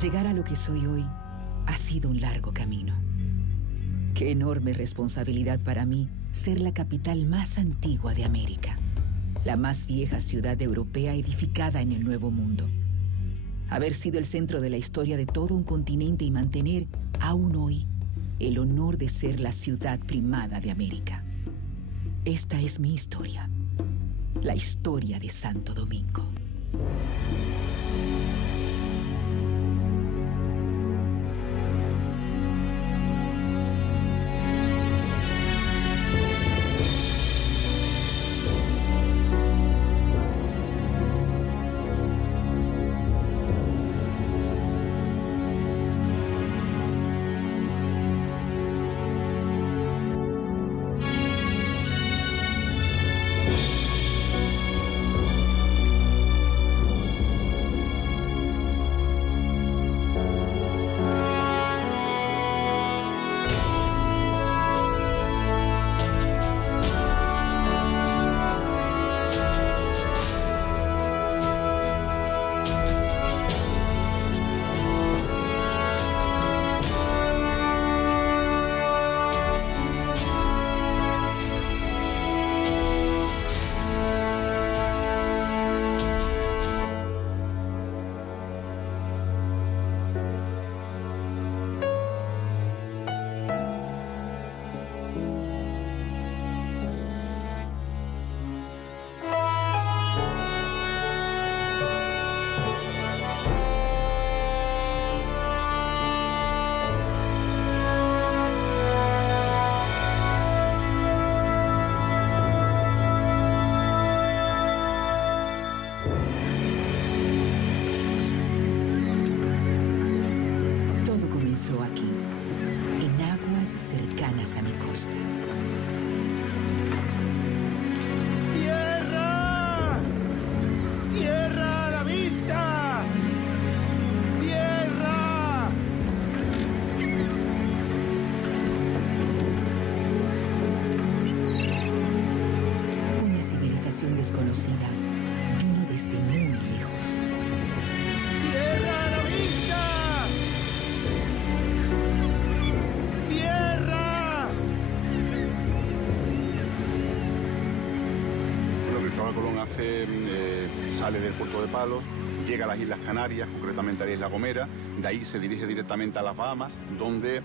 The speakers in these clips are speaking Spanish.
Llegar a lo que soy hoy ha sido un largo camino. Qué enorme responsabilidad para mí ser la capital más antigua de América, la más vieja ciudad europea edificada en el Nuevo Mundo. Haber sido el centro de la historia de todo un continente y mantener, aún hoy, el honor de ser la ciudad primada de América. Esta es mi historia, la historia de Santo Domingo. Aquí, en aguas cercanas a mi costa. ¡Tierra! ¡Tierra a la vista! ¡Tierra! Una civilización desconocida vino desde muy lejos. ¡Tierra a la vista! Colón sale del puerto de Palos, llega a las Islas Canarias, concretamente a la Isla Gomera, de ahí se dirige directamente a las Bahamas, donde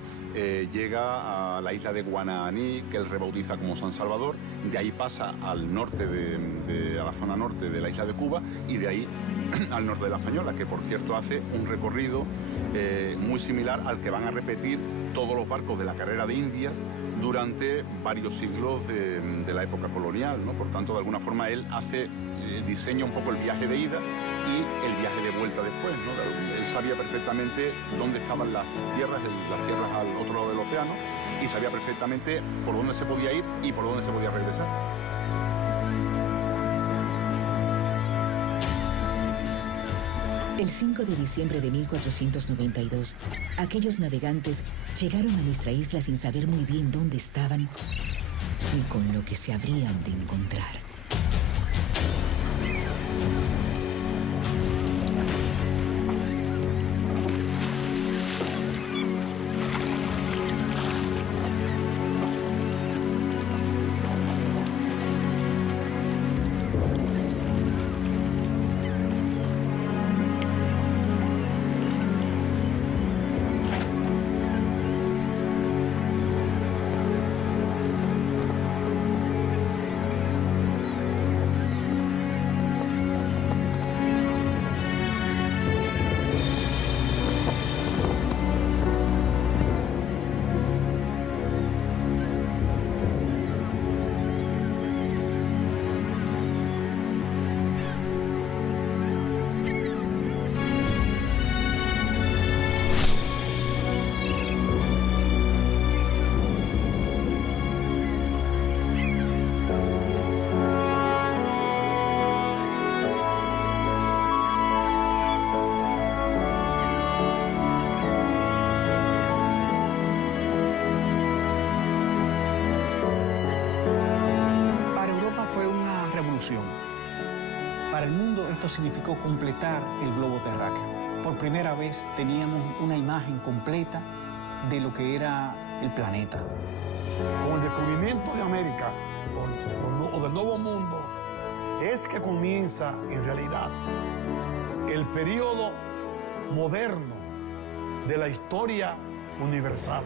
llega a la isla de Guananí, que él rebautiza como San Salvador, de ahí pasa al norte a la zona norte de la isla de Cuba y de ahí al norte de la Española, que por cierto hace un recorrido muy similar al que van a repetir todos los barcos de la carrera de Indias durante varios siglos de la época colonial, ¿no? Por tanto, de alguna forma, él diseña un poco el viaje de ida y el viaje de vuelta después, ¿no? Él sabía perfectamente dónde estaban las tierras al otro lado del océano, y sabía perfectamente por dónde se podía ir y por dónde se podía regresar. El 5 de diciembre de 1492, aquellos navegantes llegaron a nuestra isla sin saber muy bien dónde estaban ni con lo que se habrían de encontrar. Para el mundo esto significó completar el globo terráqueo, por primera vez teníamos una imagen completa de lo que era el planeta. Con el descubrimiento de América o del Nuevo Mundo, es que comienza en realidad el periodo moderno de la historia universal.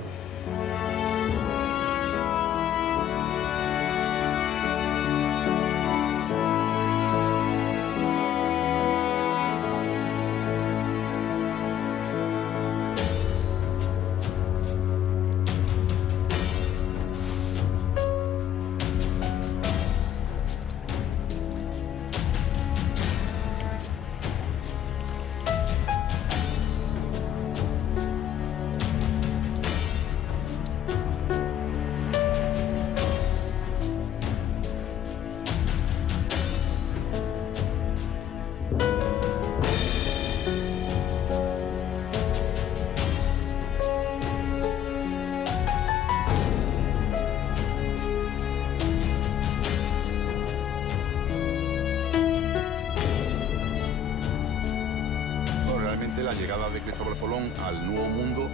La llegada de Cristóbal Colón al Nuevo Mundo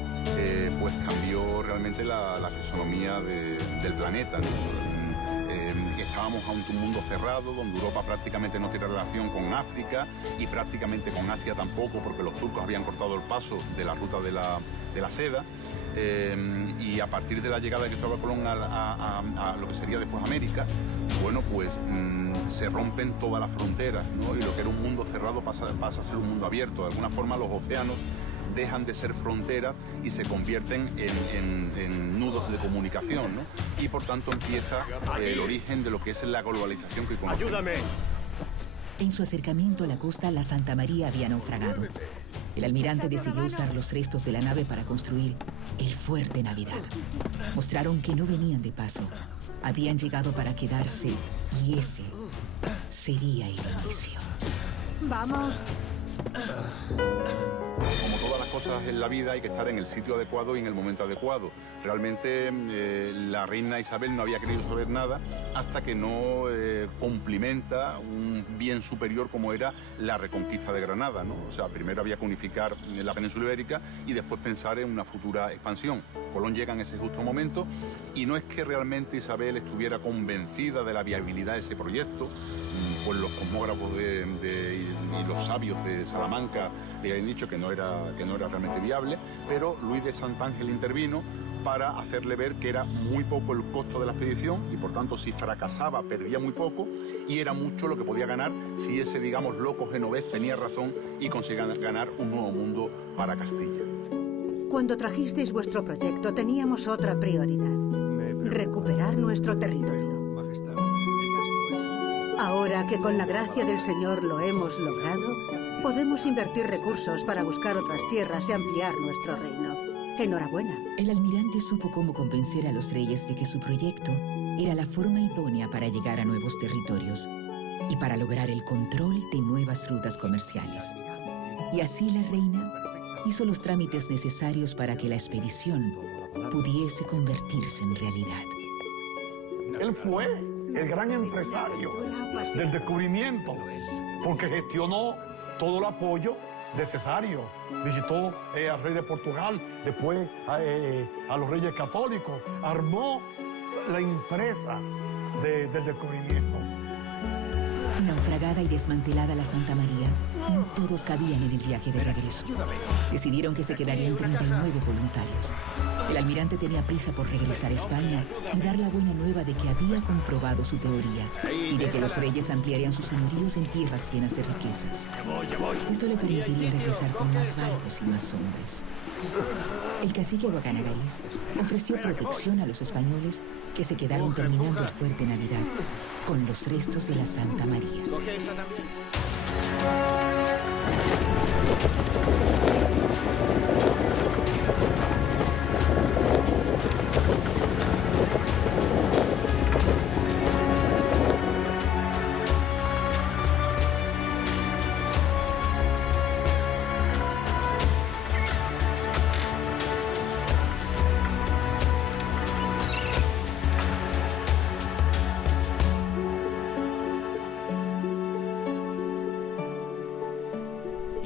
pues cambió realmente la fisonomía del planeta, ¿no? Estábamos ante un mundo cerrado donde Europa prácticamente no tiene relación con África y prácticamente con Asia tampoco, porque los turcos habían cortado el paso de la ruta de la seda. Y a partir de la llegada de Cristóbal Colón a lo que sería después América, bueno, pues se rompen todas las fronteras, ¿no? Y lo que era un mundo cerrado pasa a ser un mundo abierto. De alguna forma los océanos dejan de ser fronteras y se convierten en nudos de comunicación, ¿no? Y por tanto empieza el origen de lo que es la globalización que conocemos. ¡Ayúdame! En su acercamiento a la costa, la Santa María había naufragado. El almirante decidió usar los restos de la nave para construir el Fuerte Navidad. Mostraron que no venían de paso. Habían llegado para quedarse y ese sería el inicio. ¡Vamos! Como todas las cosas en la vida hay que estar en el sitio adecuado y en el momento adecuado. Realmente la reina Isabel no había querido saber nada hasta que no cumplimenta un bien superior como era la reconquista de Granada, ¿no? O sea, primero había que unificar la península ibérica y después pensar en una futura expansión. Colón llega en ese justo momento y no es que realmente Isabel estuviera convencida de la viabilidad de ese proyecto, pues los cosmógrafos y los sabios de Salamanca le habían dicho que no era realmente viable, pero Luis de Santángel intervino para hacerle ver que era muy poco el costo de la expedición y por tanto si fracasaba perdía muy poco y era mucho lo que podía ganar si ese, digamos, loco genovés tenía razón y conseguía ganar un nuevo mundo para Castilla. Cuando trajisteis vuestro proyecto teníamos otra prioridad: recuperar nuestro territorio. Ahora que con la gracia del Señor lo hemos logrado, podemos invertir recursos para buscar otras tierras y ampliar nuestro reino. Enhorabuena. El almirante supo cómo convencer a los reyes de que su proyecto era la forma idónea para llegar a nuevos territorios y para lograr el control de nuevas rutas comerciales. Y así la reina hizo los trámites necesarios para que la expedición pudiese convertirse en realidad. Él fue el gran empresario del descubrimiento, porque gestionó todo el apoyo necesario. Visitó al rey de Portugal, después a los reyes católicos, armó la empresa del descubrimiento. Naufragada y desmantelada la Santa María, no todos cabían en el viaje de regreso. Decidieron que se quedarían 39 voluntarios. El almirante tenía prisa por regresar a España y dar la buena nueva de que había comprobado su teoría y de que los reyes ampliarían sus señoríos en tierras llenas de riquezas. Esto le permitiría regresar con más barcos y más hombres. El cacique Aguacanagariz ofreció protección a los españoles que se quedaron terminando el Fuerte Navidad con los restos de la Santa María. ¿Coge esa también?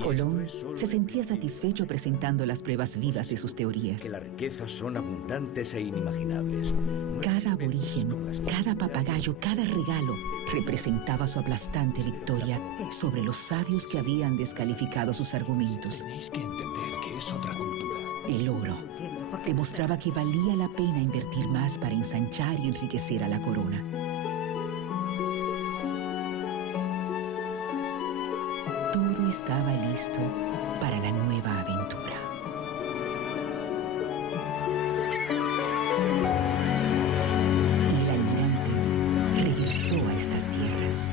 Colón se sentía satisfecho presentando las pruebas vivas de sus teorías. Que las riquezas son abundantes e inimaginables. Cada aborigen, cada papagayo, cada regalo representaba su aplastante victoria sobre los sabios que habían descalificado sus argumentos. Tenéis que entender que es otra cultura. El oro demostraba que valía la pena invertir más para ensanchar y enriquecer a la corona. Todo estaba listo para la nueva aventura. Y el almirante regresó a estas tierras.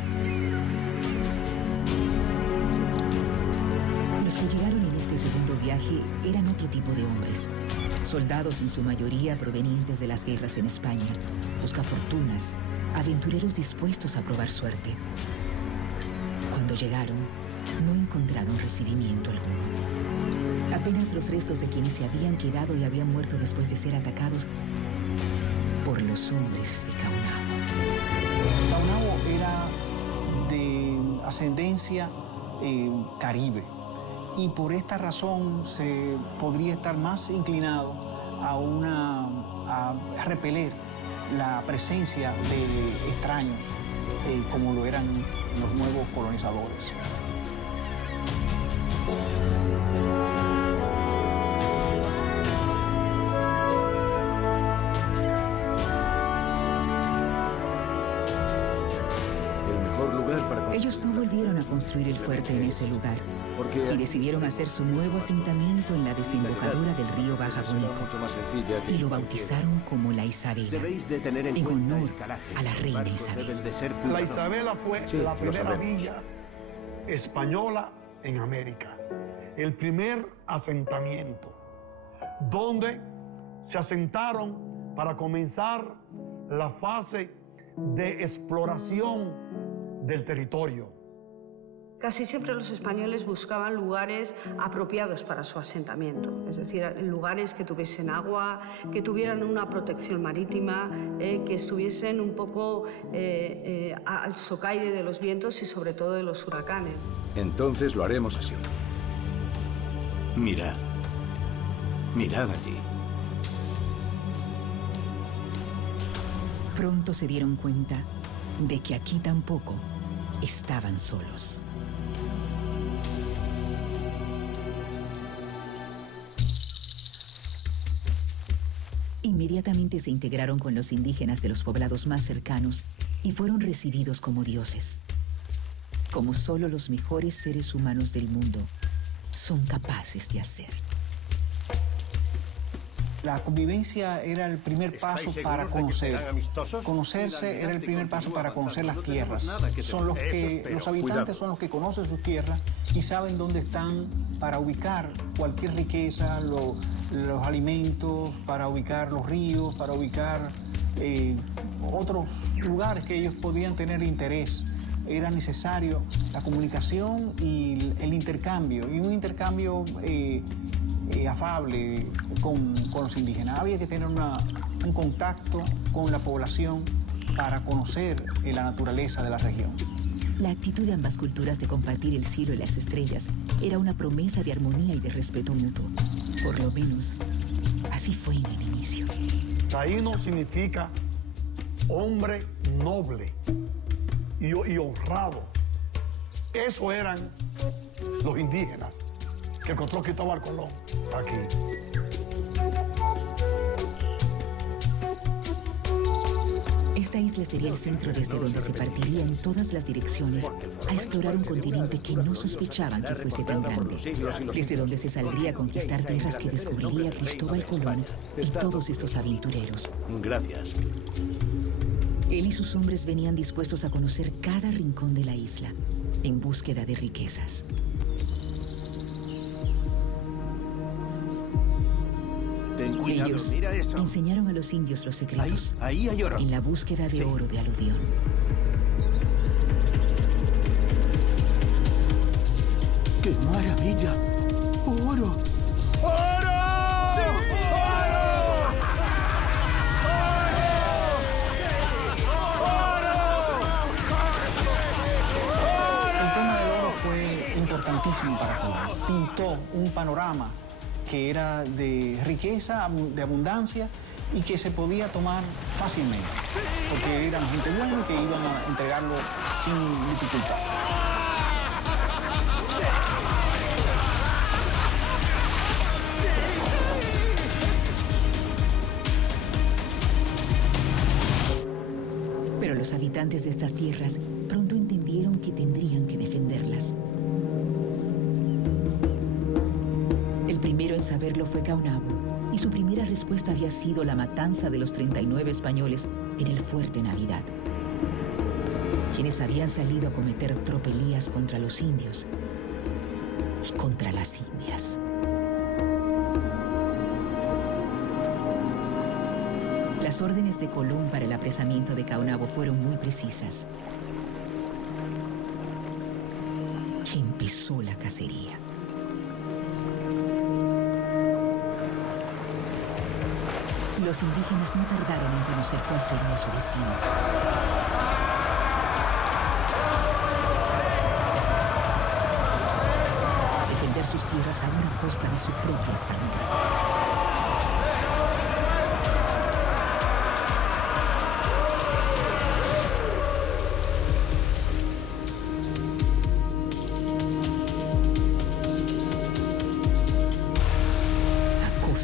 Los que llegaron en este segundo viaje eran otro tipo de hombres. Soldados en su mayoría provenientes de las guerras en España, buscafortunas, aventureros dispuestos a probar suerte. Cuando llegaron, no encontraron recibimiento alguno. Apenas los restos de quienes se habían quedado y habían muerto después de ser atacados por los hombres de Caunabo. Caunabo era de ascendencia caribe y por esta razón se podría estar más inclinado a repeler la presencia de extraños como lo eran los nuevos colonizadores. Ellos no volvieron a construir el fuerte en ese lugar y decidieron hacer su nuevo asentamiento en la desembocadura del río Baja Bonico y lo bautizaron como la Isabela, en honor a la reina Isabel. La Isabela fue la primera villa española en América, el primer asentamiento, donde se asentaron para comenzar la fase de exploración del territorio. Casi siempre los españoles buscaban lugares apropiados para su asentamiento, es decir, lugares que tuviesen agua, que tuvieran una protección marítima, que estuviesen un poco al socaire de los vientos y sobre todo de los huracanes. Entonces lo haremos así. Mirad. Mirad allí. Pronto se dieron cuenta de que aquí tampoco estaban solos. Inmediatamente se integraron con los indígenas de los poblados más cercanos y fueron recibidos como dioses, como solo los mejores seres humanos del mundo son capaces de hacer. La convivencia era el primer paso para conocer. Conocerse era el primer paso para conocer las tierras. Los habitantes son los que conocen sus tierras y saben dónde están para ubicar cualquier riqueza, los alimentos, para ubicar los ríos, para ubicar otros lugares que ellos podían tener interés. Era necesario la comunicación y el intercambio, y un intercambio afable con los indígenas. Había que tener un contacto con la población para conocer la naturaleza de la región. La actitud de ambas culturas de compartir el cielo y las estrellas era una promesa de armonía y de respeto mutuo. Por lo menos, así fue en el inicio. Taíno significa hombre noble y honrado. Eso eran los indígenas que encontró Cristóbal Colón aquí. Esta isla sería el centro desde donde se partiría en todas las direcciones a explorar un continente que no sospechaban que fuese tan grande. Desde donde se saldría a conquistar tierras que descubriría Cristóbal Colón y todos estos aventureros. Gracias. Él y sus hombres venían dispuestos a conocer cada rincón de la isla, en búsqueda de riquezas. Ten cuidado, Ellos mira eso. enseñaron a los indios los secretos Ahí hay oro. en la búsqueda de oro de aluvión. ¡Qué maravilla! ¡Oro! ¡Oro! ¡Sí! El tema del oro fue importantísimo para Colón. vio un panorama que era de riqueza, de abundancia y que se podía tomar fácilmente, porque eran gente buena que iban a entregarlo sin dificultad. Pero los habitantes de estas tierras pronto entendieron que tendrían que defenderlas. El primero en saberlo fue Caonabo, y su primera respuesta había sido la matanza de los 39 españoles en el Fuerte Navidad, quienes habían salido a cometer tropelías contra los indios y contra las indias. Las órdenes de Colón para el apresamiento de Caonabo fueron muy precisas. Y empezó la cacería. Los indígenas no tardaron en conocer cuál sería su destino. Defender sus tierras a una costa de su propia sangre.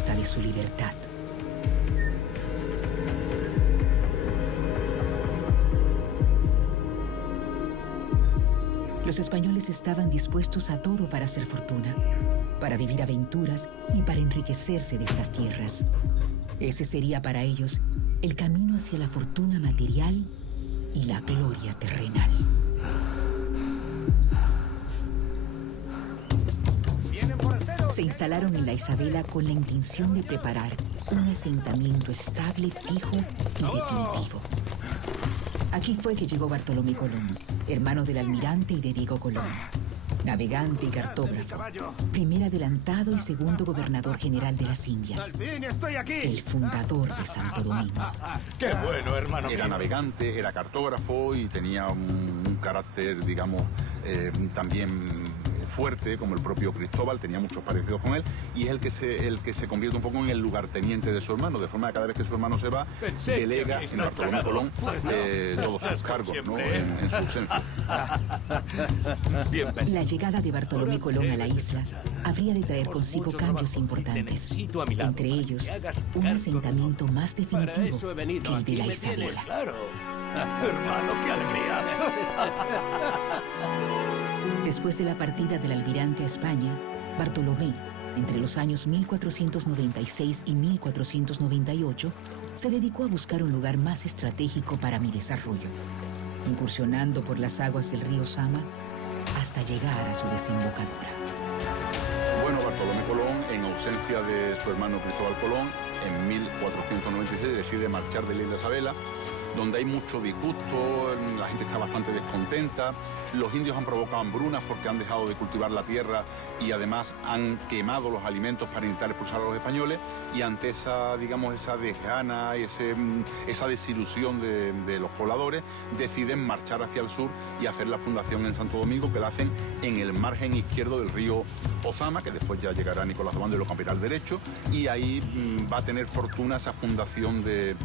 De su libertad. Los españoles estaban dispuestos a todo para hacer fortuna, para vivir aventuras y para enriquecerse de estas tierras. Ese sería para ellos el camino hacia la fortuna material y la gloria terrenal. Se instalaron en la Isabela con la intención de preparar un asentamiento estable, fijo y definitivo. Aquí fue que llegó Bartolomé Colón, hermano del almirante y de Diego Colón, navegante y cartógrafo, primer adelantado y segundo gobernador general de las Indias. ¡Al fin estoy aquí! El fundador de Santo Domingo. ¡Qué bueno, hermano! Era navegante, era cartógrafo y tenía un carácter, digamos, también fuerte, como el propio Cristóbal, tenía muchos parecidos con él, y es el que se convierte un poco en el lugarteniente de su hermano, de forma que cada vez que su hermano se va, delega en Bartolomé Colón todos sus cargos, ¿no? en su ausencia. La llegada de Bartolomé Colón a la isla habría de traer consigo cambios importantes, entre ellos un asentamiento más definitivo que el de la Isabela. Hermano, qué alegría. Después de la partida del almirante a España, Bartolomé, entre los años 1496 y 1498, se dedicó a buscar un lugar más estratégico para mi desarrollo, incursionando por las aguas del río Sama hasta llegar a su desembocadura. Bueno, Bartolomé Colón, en ausencia de su hermano Cristóbal Colón, en 1496 decide marchar de la isla Isabela, donde hay mucho disgusto, la gente está bastante descontenta, los indios han provocado hambrunas porque han dejado de cultivar la tierra y además han quemado los alimentos para intentar expulsar a los españoles, y ante esa, digamos, esa desgana y esa desilusión de los pobladores, deciden marchar hacia el sur y hacer la fundación en Santo Domingo, que la hacen en el margen izquierdo del río Ozama, que después ya llegará Nicolás Obando y lo cambiará al derecho, y ahí va a tener fortuna esa fundación de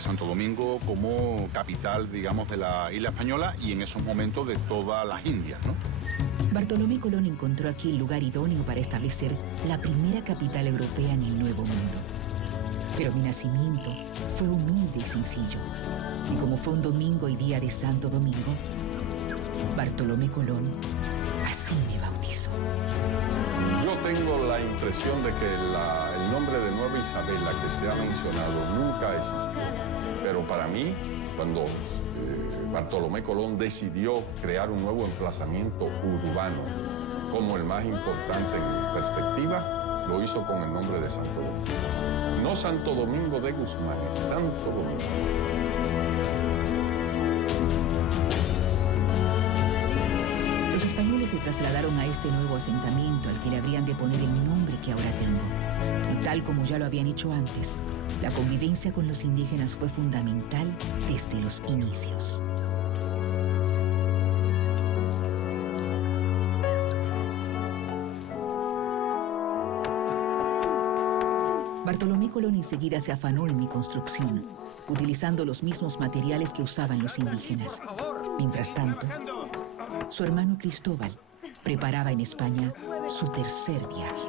Santo Domingo como capital, digamos, de la isla española y en esos momentos de todas las Indias, ¿no? Bartolomé Colón encontró aquí el lugar idóneo para establecer la primera capital europea en el Nuevo Mundo. Pero mi nacimiento fue humilde y sencillo. Y como fue un domingo y día de Santo Domingo, Bartolomé Colón así me bautizó. Yo tengo la impresión de que el nombre de Nueva Isabela que se ha mencionado nunca existió. Pero para mí, cuando Bartolomé Colón decidió crear un nuevo emplazamiento urbano como el más importante en perspectiva, lo hizo con el nombre de Santo Domingo. No Santo Domingo de Guzmán, Santo Domingo. Los españoles se trasladaron a este nuevo asentamiento al que le habrían de poner el nombre que ahora tengo. Y tal como ya lo habían hecho antes, la convivencia con los indígenas fue fundamental desde los inicios. Bartolomé Colón enseguida se afanó en mi construcción, utilizando los mismos materiales que usaban los indígenas. Mientras tanto, su hermano Cristóbal preparaba en España su tercer viaje.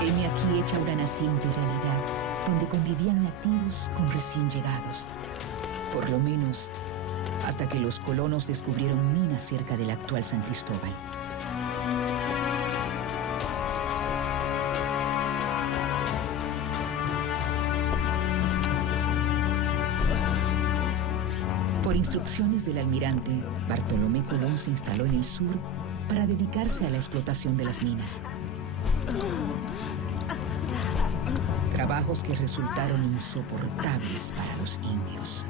Heme aquí hecha una naciente realidad, donde convivían nativos con recién llegados. Por lo menos, hasta que los colonos descubrieron minas cerca del actual San Cristóbal. Por instrucciones del almirante, Bartolomé Colón se instaló en el sur para dedicarse a la explotación de las minas. Trabajos que resultaron insoportables para los indios.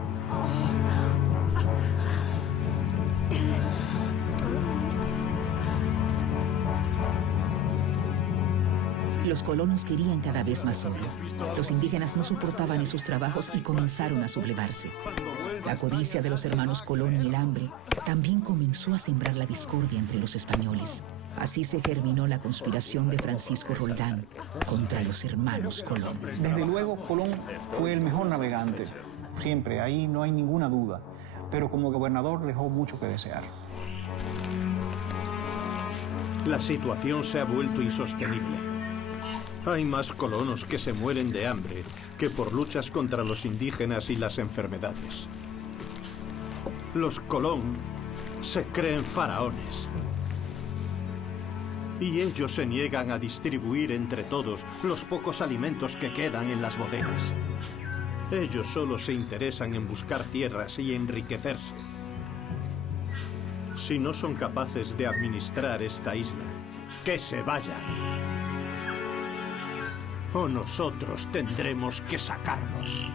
Los colonos querían cada vez más oro. Los indígenas no soportaban esos trabajos y comenzaron a sublevarse. La codicia de los hermanos Colón y el hambre también comenzó a sembrar la discordia entre los españoles. Así se germinó la conspiración de Francisco Roldán contra los hermanos Colón. Desde luego, Colón fue el mejor navegante. Siempre, ahí no hay ninguna duda. Pero como gobernador dejó mucho que desear. La situación se ha vuelto insostenible. Hay más colonos que se mueren de hambre que por luchas contra los indígenas y las enfermedades. Los Colón se creen faraones. Y ellos se niegan a distribuir entre todos los pocos alimentos que quedan en las bodegas. Ellos solo se interesan en buscar tierras y enriquecerse. Si no son capaces de administrar esta isla, que se vayan. O nosotros tendremos que sacarlos.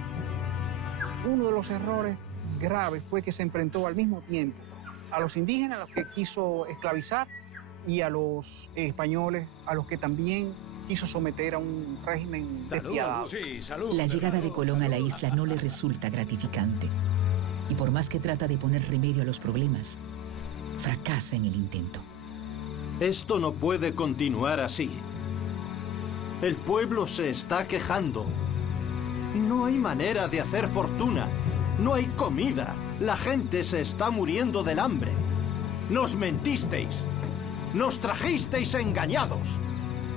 Uno de los errores graves fue que se enfrentó al mismo tiempo a los indígenas, a los que quiso esclavizar, y a los españoles, a los que también quiso someter a un régimen despiadado. La llegada de Colón a la isla no le resulta gratificante. Y por más que trata de poner remedio a los problemas, fracasa en el intento. Esto no puede continuar así. El pueblo se está quejando. No hay manera de hacer fortuna. No hay comida. La gente se está muriendo del hambre. Nos mentisteis. Nos trajisteis engañados.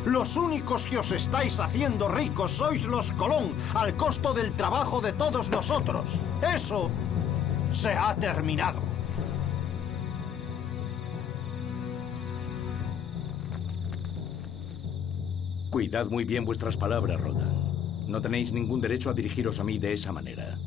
Los únicos que os estáis haciendo ricos sois los Colón, al costo del trabajo de todos nosotros. Eso se ha terminado. Cuidad muy bien vuestras palabras, Roldán. No tenéis ningún derecho a dirigiros a mí de esa manera.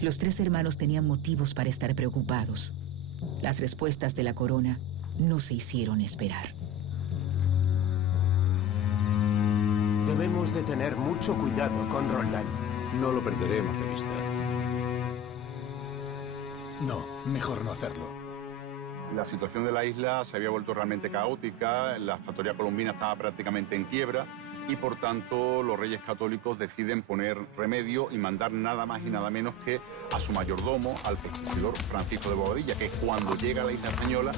Los tres hermanos tenían motivos para estar preocupados. Las respuestas de la corona no se hicieron esperar. Debemos de tener mucho cuidado con Roldán. No lo perderemos de vista. No, mejor no hacerlo. La situación de la isla se había vuelto realmente caótica, la factoría colombina estaba prácticamente en quiebra y por tanto los reyes católicos deciden poner remedio y mandar nada más y nada menos que a su mayordomo, al pesquisidor Francisco de Bobadilla, que cuando llega a la isla española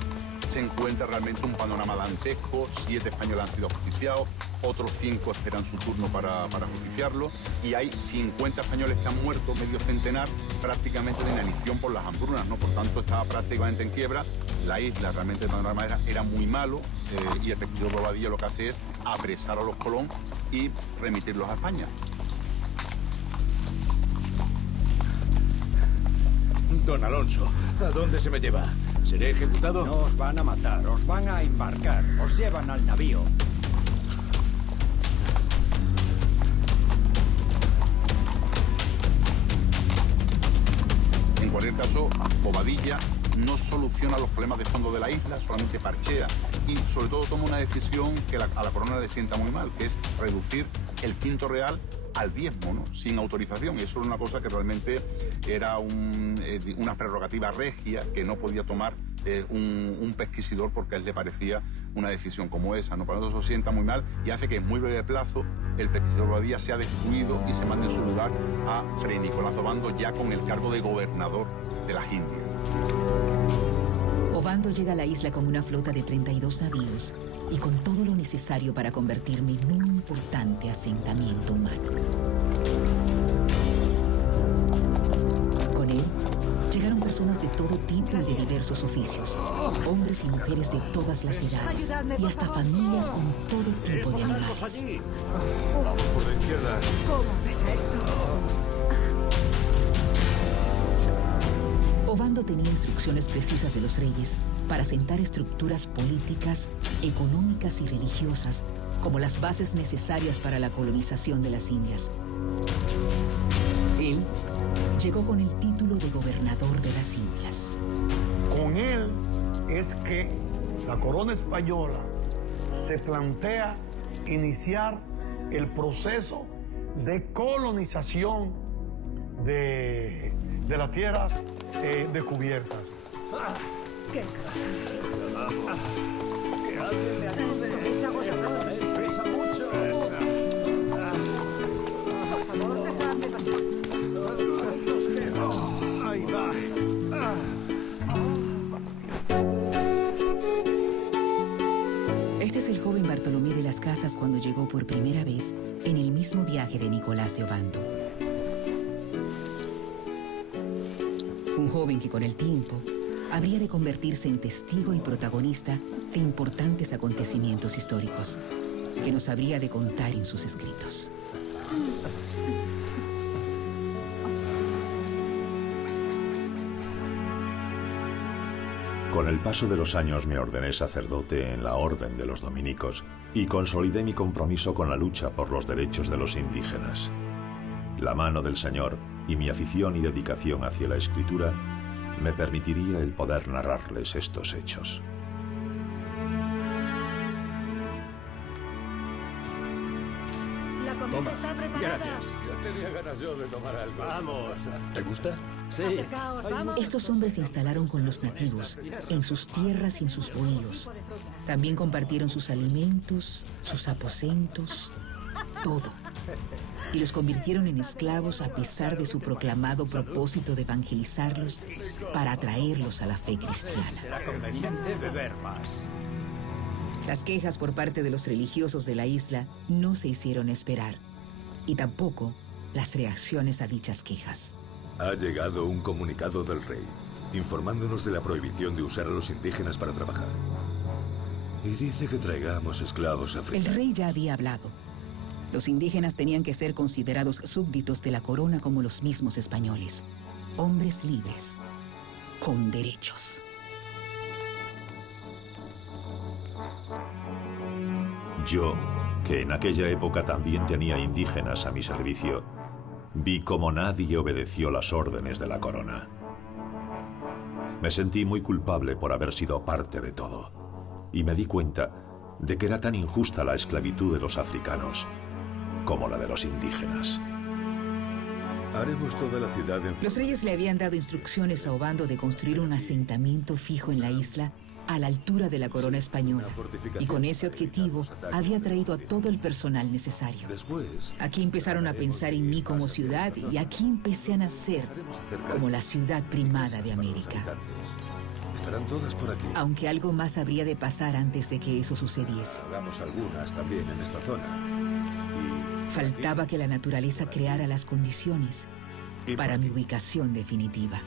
se encuentra realmente un panorama dantesco. 7 españoles han sido justiciados, otros 5 esperan su turno para justiciarlo y hay 50 españoles que han muerto, medio centenar, prácticamente de inanición por las hambrunas, ¿no? Por tanto estaba prácticamente en quiebra. La isla realmente de alguna manera era muy malo y el pesquisidor Bobadilla lo que hace es apresar a los Colón y remitirlos a España. Don Alonso, ¿a dónde se me lleva? ¿Seré ejecutado? No os van a matar, os van a embarcar, os llevan al navío. En cualquier caso, Bobadilla no soluciona los problemas de fondo de la isla, solamente parchea y sobre todo toma una decisión que a la corona le sienta muy mal, que es reducir el quinto real al diezmo, ¿no? Sin autorización. Y eso era una cosa que realmente era una prerrogativa regia que no podía tomar un pesquisidor porque a él le parecía una decisión como esa, ¿no? Para nosotros eso sienta muy mal y hace que en muy breve plazo el pesquisidor Bobadilla sea destituido y se mande en su lugar a Fray Nicolás Obando, ya con el cargo de gobernador de las Indias. Obando llega a la isla con una flota de 32 navíos y con todo lo necesario para convertirme en un importante asentamiento humano. Con él llegaron personas de todo tipo y de diversos oficios, hombres y mujeres de todas las edades y hasta familias con todo tipo de animales. Vamos por la izquierda. ¿Cómo pesa esto? Obando tenía instrucciones precisas de los reyes para asentar estructuras políticas, económicas y religiosas como las bases necesarias para la colonización de las Indias. Él llegó con el título de gobernador de las Indias. Con él es que la corona española se plantea iniciar el proceso de colonización de las tierras descubiertas. ¡Qué cansancio! ¡Vamos! ¡Que alguien me ayude! ¡Es agotador! ¡Pesa mucho! Por favor, dejadme pasar. ¿Cuántos quedan? Ahí va. Este es el joven Bartolomé de las Casas cuando llegó por primera vez en el mismo viaje de Nicolás de Obando. Un joven que con el tiempo habría de convertirse en testigo y protagonista de importantes acontecimientos históricos que nos habría de contar en sus escritos. Con el paso de los años me ordené sacerdote en la Orden de los Dominicos y consolidé mi compromiso con la lucha por los derechos de los indígenas. La mano del Señor y mi afición y dedicación hacia la escritura me permitiría el poder narrarles estos hechos. La comida está preparada. Gracias. Ya tenía ganas yo de tomar algo. Vamos. ¿Te gusta? Sí. Acercaos, vamos. Estos hombres se instalaron con los nativos, en sus tierras y en sus bohíos. También compartieron sus alimentos, sus aposentos, todo. Y los convirtieron en esclavos a pesar de su proclamado propósito de evangelizarlos para atraerlos a la fe cristiana. Será conveniente beber más. Las quejas por parte de los religiosos de la isla no se hicieron esperar, y tampoco las reacciones a dichas quejas. Ha llegado un comunicado del rey, informándonos de la prohibición de usar a los indígenas para trabajar. Y dice que traigamos esclavos africanos. El rey ya había hablado. Los indígenas tenían que ser considerados súbditos de la corona como los mismos españoles. Hombres libres, con derechos. Yo, que en aquella época también tenía indígenas a mi servicio, vi cómo nadie obedeció las órdenes de la corona. Me sentí muy culpable por haber sido parte de todo, y me di cuenta de que era tan injusta la esclavitud de los africanos como la de los indígenas. Haremos toda la ciudad en... Los reyes le habían dado instrucciones a Obando de construir un asentamiento fijo en la isla a la altura de la corona española, y con ese objetivo había traído a todo el personal necesario. Aquí empezaron a pensar en mí como ciudad, y aquí empecé a nacer como la ciudad primada de América. Estarán todas por aquí. Aunque algo más habría de pasar antes de que eso sucediese. Hagamos algunas también en esta zona. Faltaba que la naturaleza creara las condiciones para mi ubicación definitiva.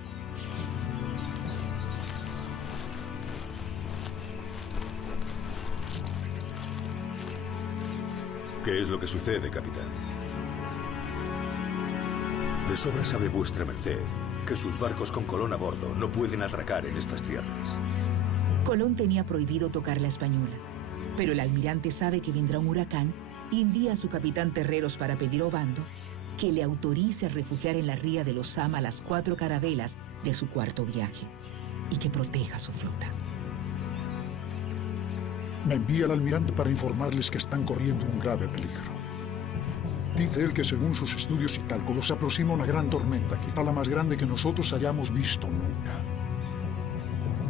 ¿Qué es lo que sucede, capitán? De sobra sabe vuestra merced que sus barcos con Colón a bordo no pueden atracar en estas tierras. Colón tenía prohibido tocar la española, pero el almirante sabe que vendrá un huracán y envía a su capitán Terreros para pedir a Obando que le autorice a refugiar en la ría de los Sama las 4 carabelas de su cuarto viaje y que proteja su flota. Me envía el almirante para informarles que están corriendo un grave peligro. Dice él que según sus estudios y cálculos se aproxima una gran tormenta, quizá la más grande que nosotros hayamos visto nunca.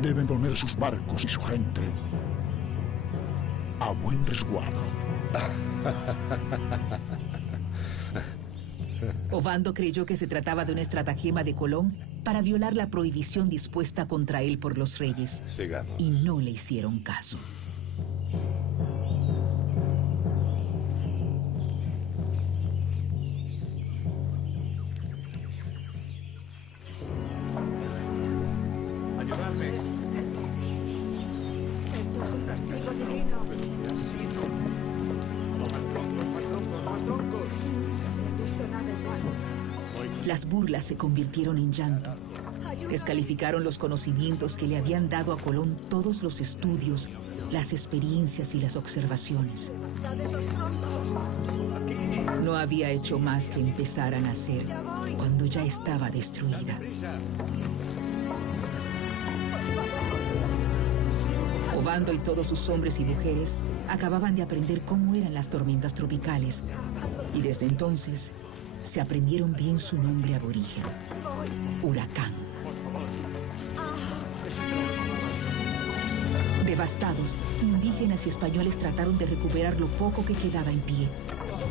deben poner sus barcos y su gente a buen resguardo. Ovando creyó que se trataba de una estratagema de Colón para violar la prohibición dispuesta contra él por los reyes. Sigamos. Y no le hicieron caso. Ayudadme. Esto es un castigo divino. ¿Qué ha sido? Más troncos, más troncos, más troncos. No he visto nada igual. Las burlas se convirtieron en llanto. Descalificaron los conocimientos que le habían dado a Colón todos los estudios, las experiencias y las observaciones. No había hecho más que empezar a nacer cuando ya estaba destruida. Ovando y todos sus hombres y mujeres acababan de aprender cómo eran las tormentas tropicales y desde entonces se aprendieron bien su nombre aborigen, huracán. Devastados, indígenas y españoles trataron de recuperar lo poco que quedaba en pie,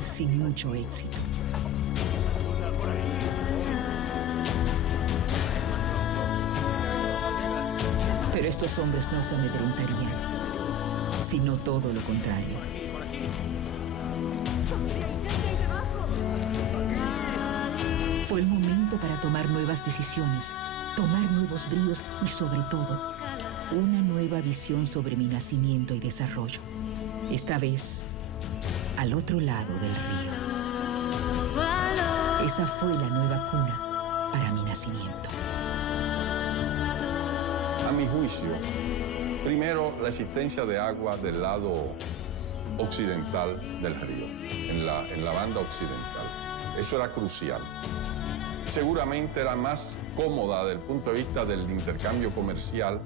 sin mucho éxito. Pero estos hombres no se amedrentarían, sino todo lo contrario. Fue el momento para tomar nuevas decisiones, tomar nuevos bríos y, sobre todo, una nueva visión sobre mi nacimiento y desarrollo. Esta vez, al otro lado del río. Esa fue la nueva cuna para mi nacimiento. A mi juicio, primero la existencia de agua del lado occidental del río, en la banda occidental. Eso era crucial. Seguramente era más cómoda desde el punto de vista del intercambio comercial,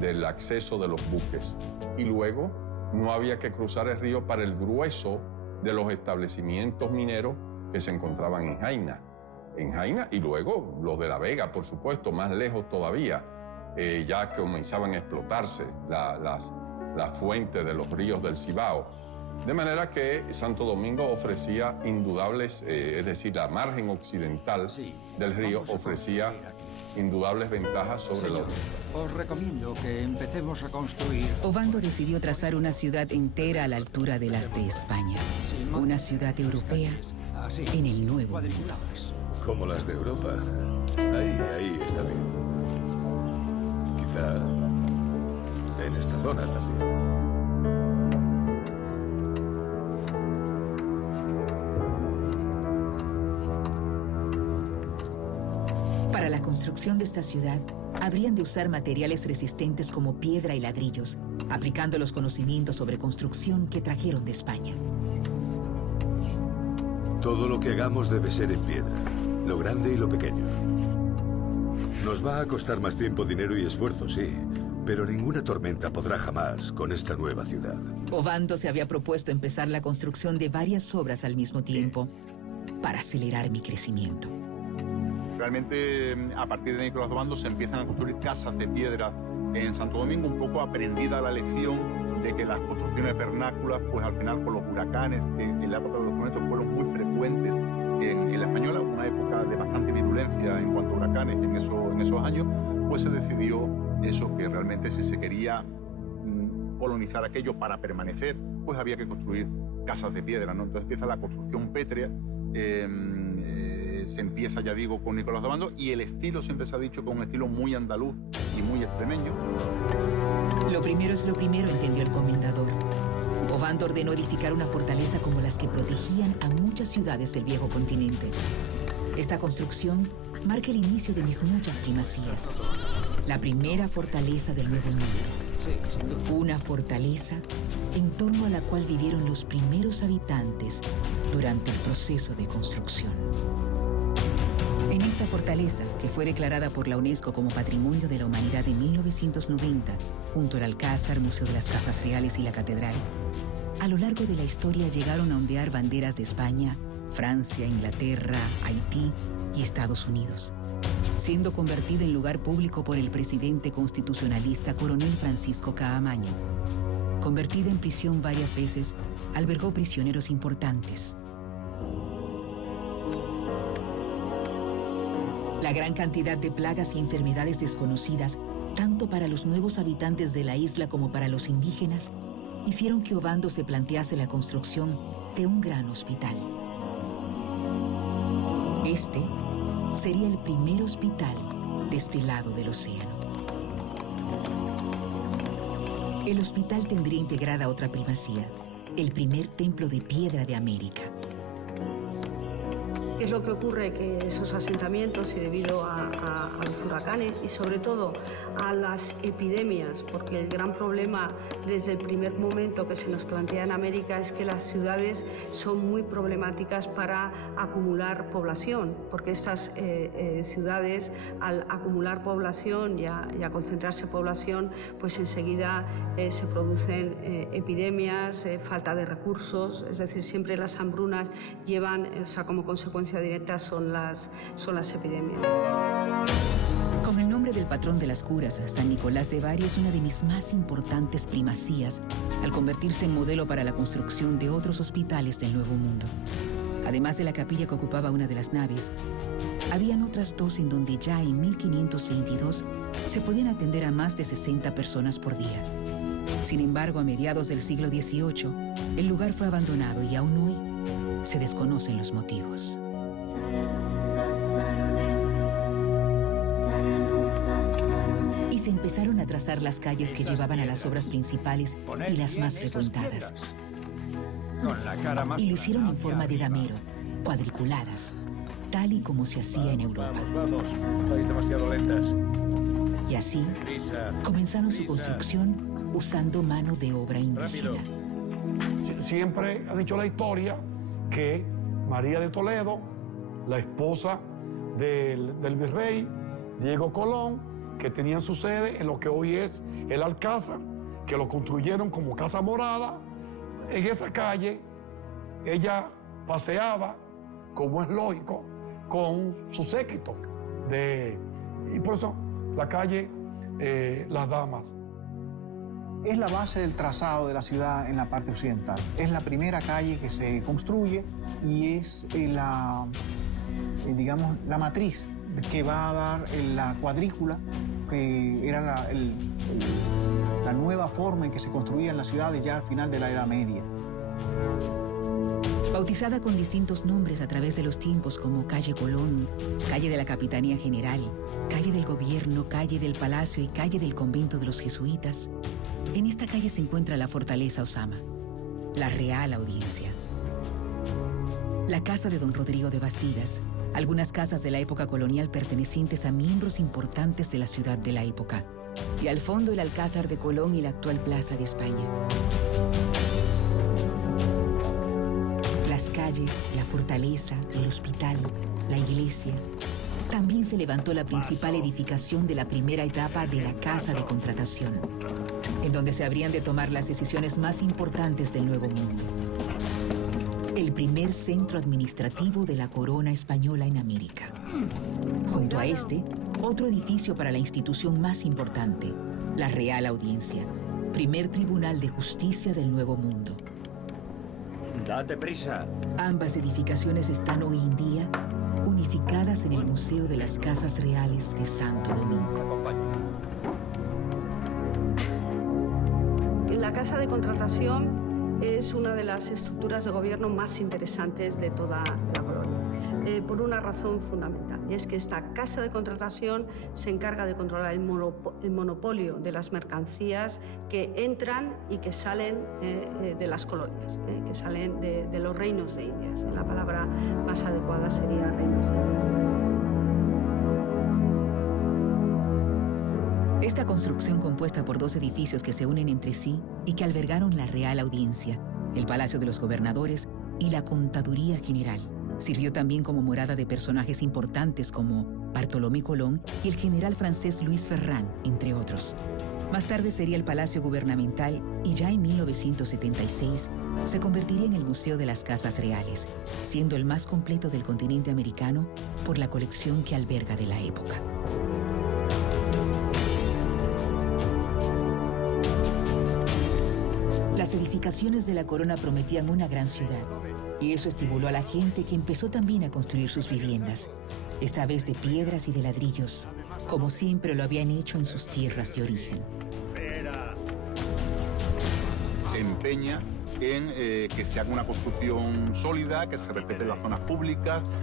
del acceso de los buques. Y luego no había que cruzar el río para el grueso de los establecimientos mineros que se encontraban en Jaina. En Jaina y luego los de La Vega, por supuesto, más lejos todavía. Ya comenzaban a explotarse las fuentes de los ríos del Cibao. De manera que Santo Domingo ofrecía indudables, es decir, la margen occidental del río ofrecía indudables ventajas sobre Señor, os recomiendo que empecemos a construir. Ovando decidió trazar una ciudad entera a la altura de las de España. Una ciudad europea en el Nuevo Mundo. Como las de Europa. Ahí está bien. Quizá en esta zona también. Para la construcción de esta ciudad, habrían de usar materiales resistentes como piedra y ladrillos, aplicando los conocimientos sobre construcción que trajeron de España. Todo lo que hagamos debe ser en piedra, lo grande y lo pequeño. Nos va a costar más tiempo, dinero y esfuerzo, sí, pero ninguna tormenta podrá jamás con esta nueva ciudad. Ovando se había propuesto empezar la construcción de varias obras al mismo tiempo para acelerar mi crecimiento. Realmente, a partir de Nicolás Ovando se empiezan a construir casas de piedra en Santo Domingo, un poco aprendida la lección de que las construcciones vernáculas, pues al final con los huracanes, que en la época de los tormentos fueron muy frecuentes en la Española, una época de bastante virulencia en cuanto a huracanes en esos años, pues se decidió eso, que realmente si se quería colonizar aquello para permanecer, pues había que construir casas de piedra, ¿no? Entonces empieza la construcción pétrea, se empieza, ya digo, con Nicolás Ovando, y el estilo siempre se ha dicho con un estilo muy andaluz y muy extremeño. Lo primero es lo primero, entendió el comendador. Ovando ordenó edificar una fortaleza como las que protegían a muchas ciudades del viejo continente. Esta construcción marca el inicio de mis muchas primacías. La primera fortaleza del Nuevo Mundo. Una fortaleza en torno a la cual vivieron los primeros habitantes durante el proceso de construcción. En esta fortaleza, que fue declarada por la UNESCO como Patrimonio de la Humanidad en 1990, junto al Alcázar, Museo de las Casas Reales y la Catedral, a lo largo de la historia llegaron a ondear banderas de España, Francia, Inglaterra, Haití y Estados Unidos. siendo convertida en lugar público por el presidente constitucionalista Coronel Francisco Caamaño. Convertida en prisión varias veces, albergó prisioneros importantes. La gran cantidad de plagas y enfermedades desconocidas, tanto para los nuevos habitantes de la isla como para los indígenas, hicieron que Obando se plantease la construcción de un gran hospital. Este sería el primer hospital de este lado del océano. El hospital tendría integrada otra primacía, el primer templo de piedra de América. ¿Qué es lo que ocurre? Que esos asentamientos, y debido a los huracanes y sobre todo a las epidemias, porque el gran problema desde el primer momento que se nos plantea en América es que las ciudades son muy problemáticas para acumular población, porque estas ciudades, al acumular población y a concentrarse población, pues enseguida se producen epidemias, falta de recursos, es decir, siempre las hambrunas llevan, o sea, como consecuencia directa son las epidemias. Con el nombre del patrón de las curas, San Nicolás de Bari es una de mis más importantes primacías al convertirse en modelo para la construcción de otros hospitales del Nuevo Mundo. Además de la capilla que ocupaba una de las naves, habían otras dos en donde ya en 1522 se podían atender a más de 60 personas por día. Sin embargo, a mediados del siglo XVIII, el lugar fue abandonado y aún hoy se desconocen los motivos. Y se empezaron a trazar las calles que llevaban a las obras principales y las más frecuentadas. Y lo hicieron en forma de damero, cuadriculadas, tal y como se hacía en Europa. Vamos, estáis demasiado lentas. Y así comenzaron su construcción usando mano de obra indígena. Siempre ha dicho la historia que María de Toledo, la esposa del virrey Diego Colón, que tenían su sede en lo que hoy es el Alcázar, que lo construyeron como Casa Morada, en esa calle ella paseaba, como es lógico, con su séquito. Y por eso la calle Las Damas. Es la base del trazado de la ciudad en la parte occidental. Es la primera calle que se construye y es digamos, la matriz que va a dar la cuadrícula, que era la nueva forma en que se construían las ciudades ya al final de la Edad Media. Bautizada con distintos nombres a través de los tiempos como Calle Colón, Calle de la Capitanía General, Calle del Gobierno, Calle del Palacio y Calle del Convento de los Jesuitas, en esta calle se encuentra la Fortaleza Osama, la Real Audiencia, la casa de don Rodrigo de Bastidas, algunas casas de la época colonial pertenecientes a miembros importantes de la ciudad de la época, y al fondo el Alcázar de Colón y la actual Plaza de España. Las calles, la fortaleza, el hospital, la iglesia. También se levantó la principal edificación de la primera etapa de la Casa de Contratación, en donde se habrían de tomar las decisiones más importantes del Nuevo Mundo. El primer centro administrativo de la corona española en América. Junto a este, otro edificio para la institución más importante, la Real Audiencia, primer tribunal de justicia del Nuevo Mundo. ¡Date prisa! Ambas edificaciones están hoy en día unificadas en el Museo de las Casas Reales de Santo Domingo. La Casa de Contratación es una de las estructuras de gobierno más interesantes de toda la colonia, por una razón fundamental, y es que esta Casa de Contratación se encarga de controlar el monopolio de las mercancías que entran y que salen de las colonias, que salen de los reinos de Indias. La palabra más adecuada sería reinos de Indias. Esta construcción, compuesta por dos edificios que se unen entre sí y que albergaron la Real Audiencia, el Palacio de los Gobernadores y la Contaduría General, sirvió también como morada de personajes importantes como Bartolomé Colón y el general francés Louis Ferrand, entre otros. Más tarde sería el Palacio Gubernamental y ya en 1976 se convertiría en el Museo de las Casas Reales, siendo el más completo del continente americano por la colección que alberga de la época. Las edificaciones de la corona prometían una gran ciudad, y eso estimuló a la gente que empezó también a construir sus viviendas, esta vez de piedras y de ladrillos, como siempre lo habían hecho en sus tierras de origen. Se empeña en que se haga una construcción sólida, que se respeten las zonas públicas,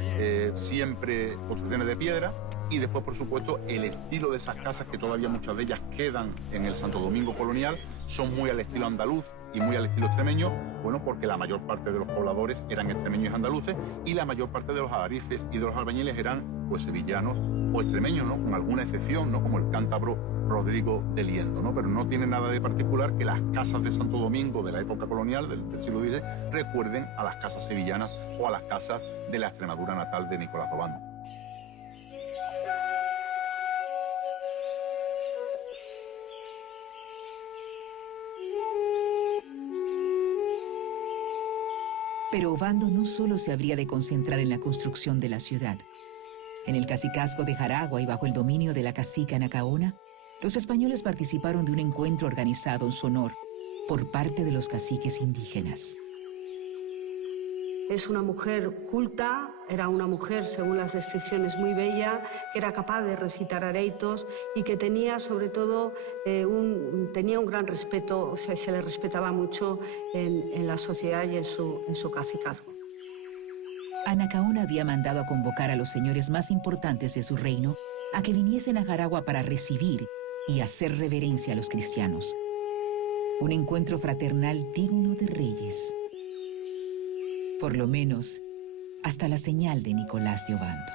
siempre construcciones de piedra. Y después, por supuesto, el estilo de esas casas, que todavía muchas de ellas quedan en el Santo Domingo colonial, son muy al estilo andaluz y muy al estilo extremeño, bueno, porque la mayor parte de los pobladores eran extremeños y andaluces, y la mayor parte de los adarifes y de los albañiles eran, pues, sevillanos o extremeños, ¿no? Con alguna excepción, ¿no? Como el cántabro Rodrigo de Liendo, ¿no? Pero no tiene nada de particular que las casas de Santo Domingo de la época colonial, del siglo XVI, recuerden a las casas sevillanas o a las casas de la Extremadura natal de Nicolás Obando. Pero Obando no solo se habría de concentrar en la construcción de la ciudad. En el cacicazgo de Jaragua y bajo el dominio de la cacica Anacaona, los españoles participaron de un encuentro organizado en su honor por parte de los caciques indígenas. Es una mujer culta, era una mujer, según las descripciones, muy bella, que era capaz de recitar areitos y que tenía, sobre todo, tenía un gran respeto, o sea, se le respetaba mucho en la sociedad y en su cacicazgo. Anacaona había mandado a convocar a los señores más importantes de su reino a que viniesen a Jaragua para recibir y hacer reverencia a los cristianos. Un encuentro fraternal digno de reyes. Por lo menos, hasta la señal de Nicolás de Obando.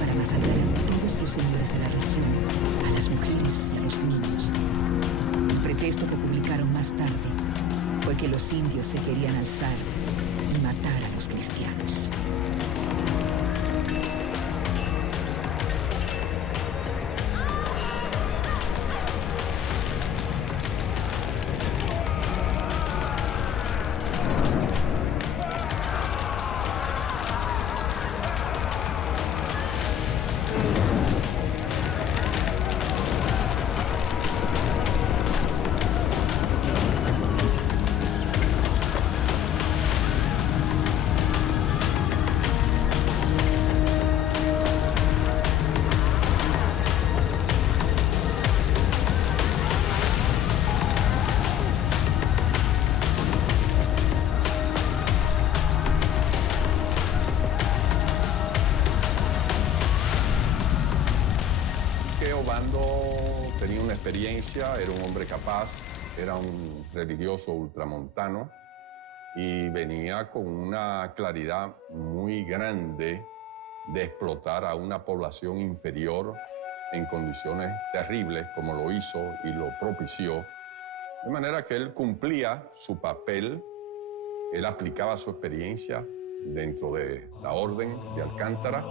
Para masacrar a todos los señores de la región, a las mujeres y a los niños. El pretexto que publicaron más tarde fue que los indios se querían alzar y matar a los cristianos. Obando tenía una experiencia, era un hombre capaz, era un religioso ultramontano y venía con una claridad muy grande de explotar a una población inferior en condiciones terribles, como lo hizo y lo propició De manera que él cumplía su papel, él aplicaba su experiencia dentro de la Orden de Alcántara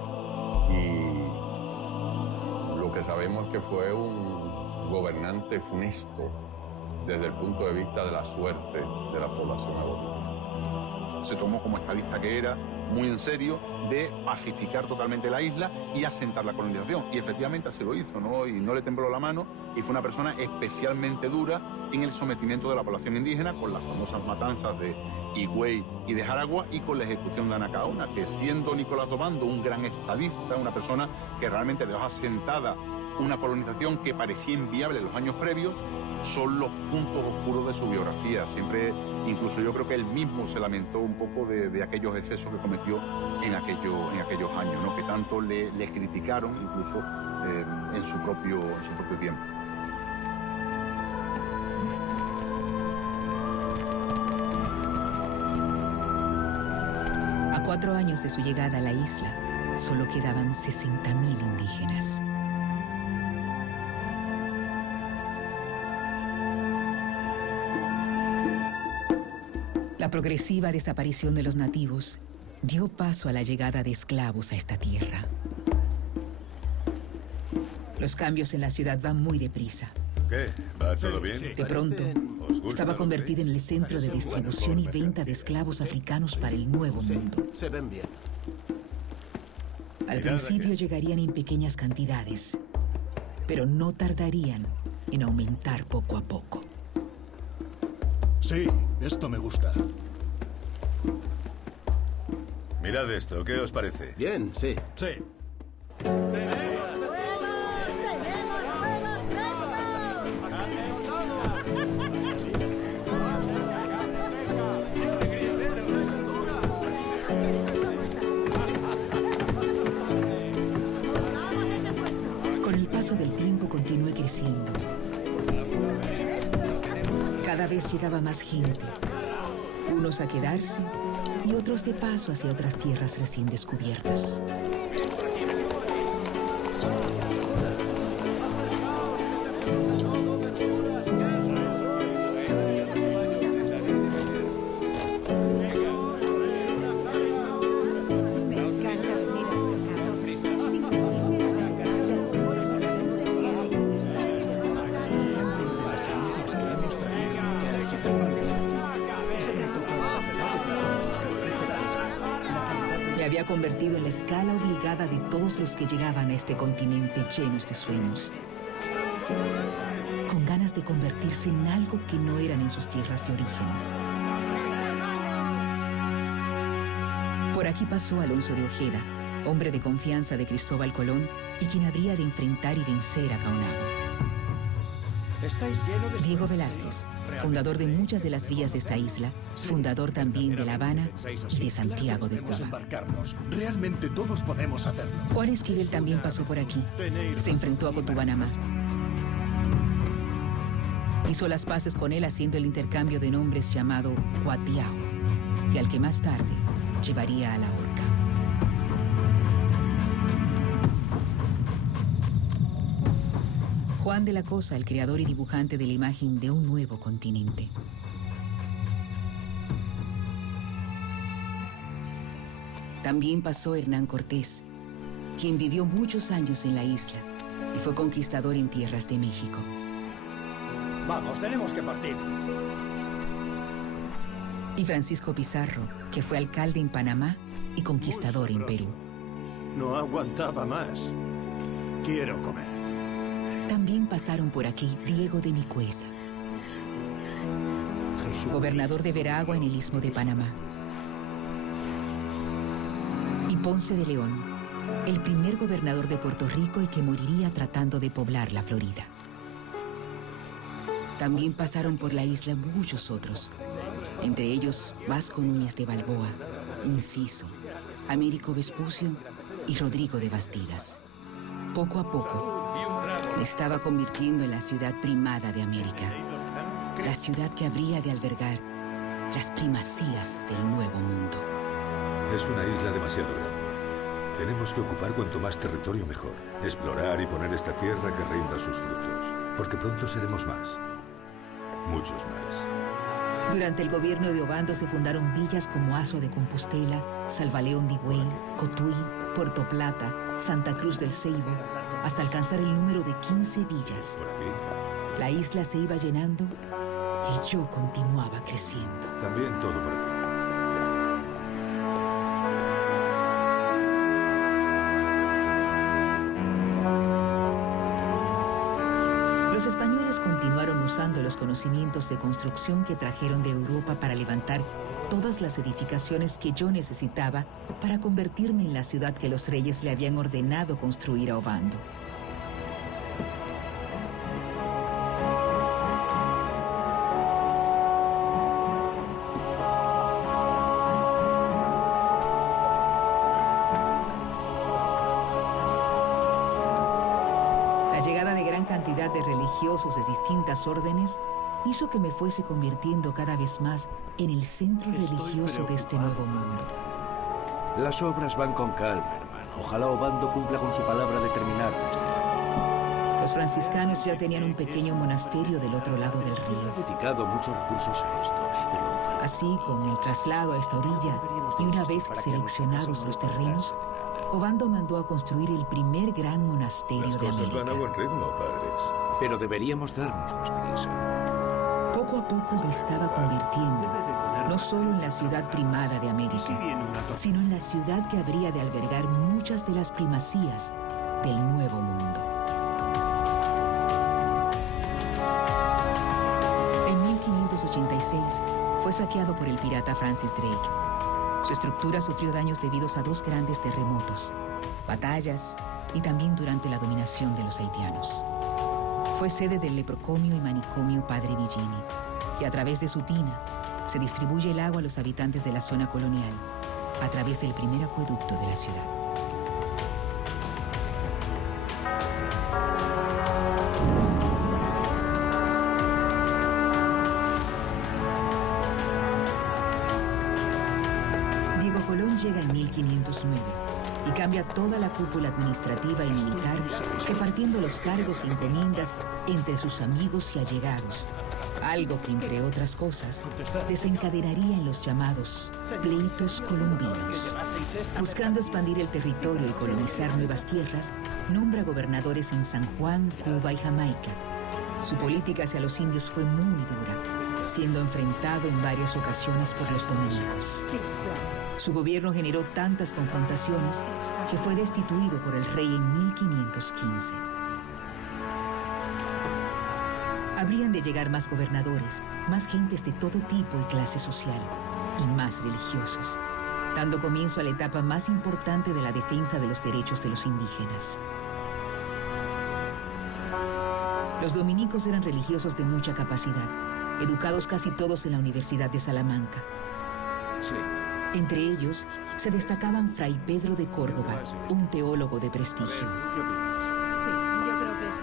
y lo que sabemos es que fue un gobernante funesto desde el punto de vista de la suerte de la población aborigen. Se tomó como estadista que era, muy en serio, de pacificar totalmente la isla y asentar la colonización. Y efectivamente así lo hizo, ¿no? Y no le tembló la mano y fue una persona especialmente dura en el sometimiento de la población indígena con las famosas matanzas de Higüey y de Jaragua y con la ejecución de Anacaona, que siendo Nicolás d'Obando un gran estadista, una persona que realmente dejó asentada una colonización que parecía inviable en los años previos, son los puntos oscuros de su biografía. Siempre, incluso yo creo que él mismo se lamentó un poco de aquellos excesos que cometió en aquellos años, ¿no? Que tanto le criticaron incluso en su propio tiempo. A 4 años de su llegada a la isla, solo quedaban 60.000 indígenas. La progresiva desaparición de los nativos dio paso a la llegada de esclavos a esta tierra. Los cambios en la ciudad van muy deprisa. ¿Qué? ¿Va todo bien? De pronto, estaba convertida en el centro de distribución y venta de esclavos africanos para el Nuevo Mundo. Se ven bien. Al principio llegarían en pequeñas cantidades, pero no tardarían en aumentar poco a poco. Sí, esto me gusta. Mirad esto, ¿qué os parece? Bien, sí. Sí. Con el paso del tiempo continué creciendo. Cada vez llegaba más gente, unos a quedarse y otros de paso hacia otras tierras recién descubiertas. Me había convertido en la escala obligada de todos los que llegaban a este continente llenos de sueños, con ganas de convertirse en algo que no eran en sus tierras de origen. Por aquí pasó Alonso de Ojeda, hombre de confianza de Cristóbal Colón y quien habría de enfrentar y vencer a Caonabo. Diego Velázquez, fundador de muchas de las villas de esta isla, fundador también de La Habana y de Santiago de Cuba. Realmente todos podemos hacerlo. Juan Esquivel también pasó por aquí. Se enfrentó a Cotubanamá. Hizo las paces con él haciendo el intercambio de nombres llamado Cuatiao, y al que más tarde llevaría a la horca. Juan de la Cosa, el creador y dibujante de la imagen de un nuevo continente. También pasó Hernán Cortés, quien vivió muchos años en la isla y fue conquistador en tierras de México. Vamos, tenemos que partir. Y Francisco Pizarro, que fue alcalde en Panamá y conquistador en Perú. No aguantaba más. Quiero comer. También pasaron por aquí Diego de Nicuesa, gobernador de Veragua en el Istmo de Panamá. Y Ponce de León, el primer gobernador de Puerto Rico y que moriría tratando de poblar la Florida. También pasaron por la isla muchos otros, entre ellos Vasco Núñez de Balboa, Enciso, Américo Vespucio y Rodrigo de Bastidas. Poco a poco, estaba convirtiendo en la ciudad primada de América, la ciudad que habría de albergar las primacías del Nuevo Mundo. Es una isla demasiado grande. Tenemos que ocupar cuanto más territorio mejor. Explorar y poner esta tierra que rinda sus frutos, porque pronto seremos más. muchos más. Durante el gobierno de Obando se fundaron villas como Asua de Compostela, Salvaleón de Higüey, Cotuí, Puerto Plata, Santa Cruz del Ceibo, hasta alcanzar el número de 15 villas. ¿Por aquí? La isla se iba llenando y yo continuaba creciendo. También todo por aquí. Los españoles continuaron usando los conocimientos de construcción que trajeron de Europa para levantar todas las edificaciones que yo necesitaba para convertirme en la ciudad que los reyes le habían ordenado construir a Obando. La llegada de gran cantidad de religiosos de distintas órdenes hizo que me fuese convirtiendo cada vez más en el centro religioso de este nuevo mundo. Las obras van con calma, hermano. Ojalá Obando cumpla con su palabra de terminar este año. Los franciscanos ya tenían un pequeño monasterio del otro lado del río. He dedicado muchos recursos a esto, pero aún falta. Así, con el traslado a esta orilla y una vez seleccionados los terrenos, Obando mandó a construir el primer gran monasterio Las de cosas América. van a buen ritmo, padres. Pero deberíamos darnos más prisa. Poco a poco me estaba convirtiendo, no solo en la ciudad primada de América, sino en la ciudad que habría de albergar muchas de las primacías del Nuevo Mundo. En 1586 fue saqueado por el pirata Francis Drake. Su estructura sufrió daños debidos a 2 grandes terremotos, batallas y también durante la dominación de los haitianos. Fue sede del leprocomio y manicomio Padre Villini, y a través de su tina se distribuye el agua a los habitantes de la zona colonial a través del primer acueducto de la ciudad. Diego Colón llega en 1509 y cambia toda la cúpula administrativa y militar, repartiendo los cargos y encomiendas entre sus amigos y allegados, algo que, entre otras cosas, desencadenaría en los llamados pleitos colombinos. Buscando expandir el territorio y colonizar nuevas tierras, nombra gobernadores en San Juan, Cuba y Jamaica. Su política hacia los indios fue muy dura, siendo enfrentado en varias ocasiones por los dominicos. Su gobierno generó tantas confrontaciones que fue destituido por el rey en 1515. Habrían de llegar más gobernadores, más gentes de todo tipo y clase social, y más religiosos, dando comienzo a la etapa más importante de la defensa de los derechos de los indígenas. Los dominicos eran religiosos de mucha capacidad, educados casi todos en la Universidad de Salamanca. Sí. Entre ellos se destacaban Fray Pedro de Córdoba, un teólogo de prestigio,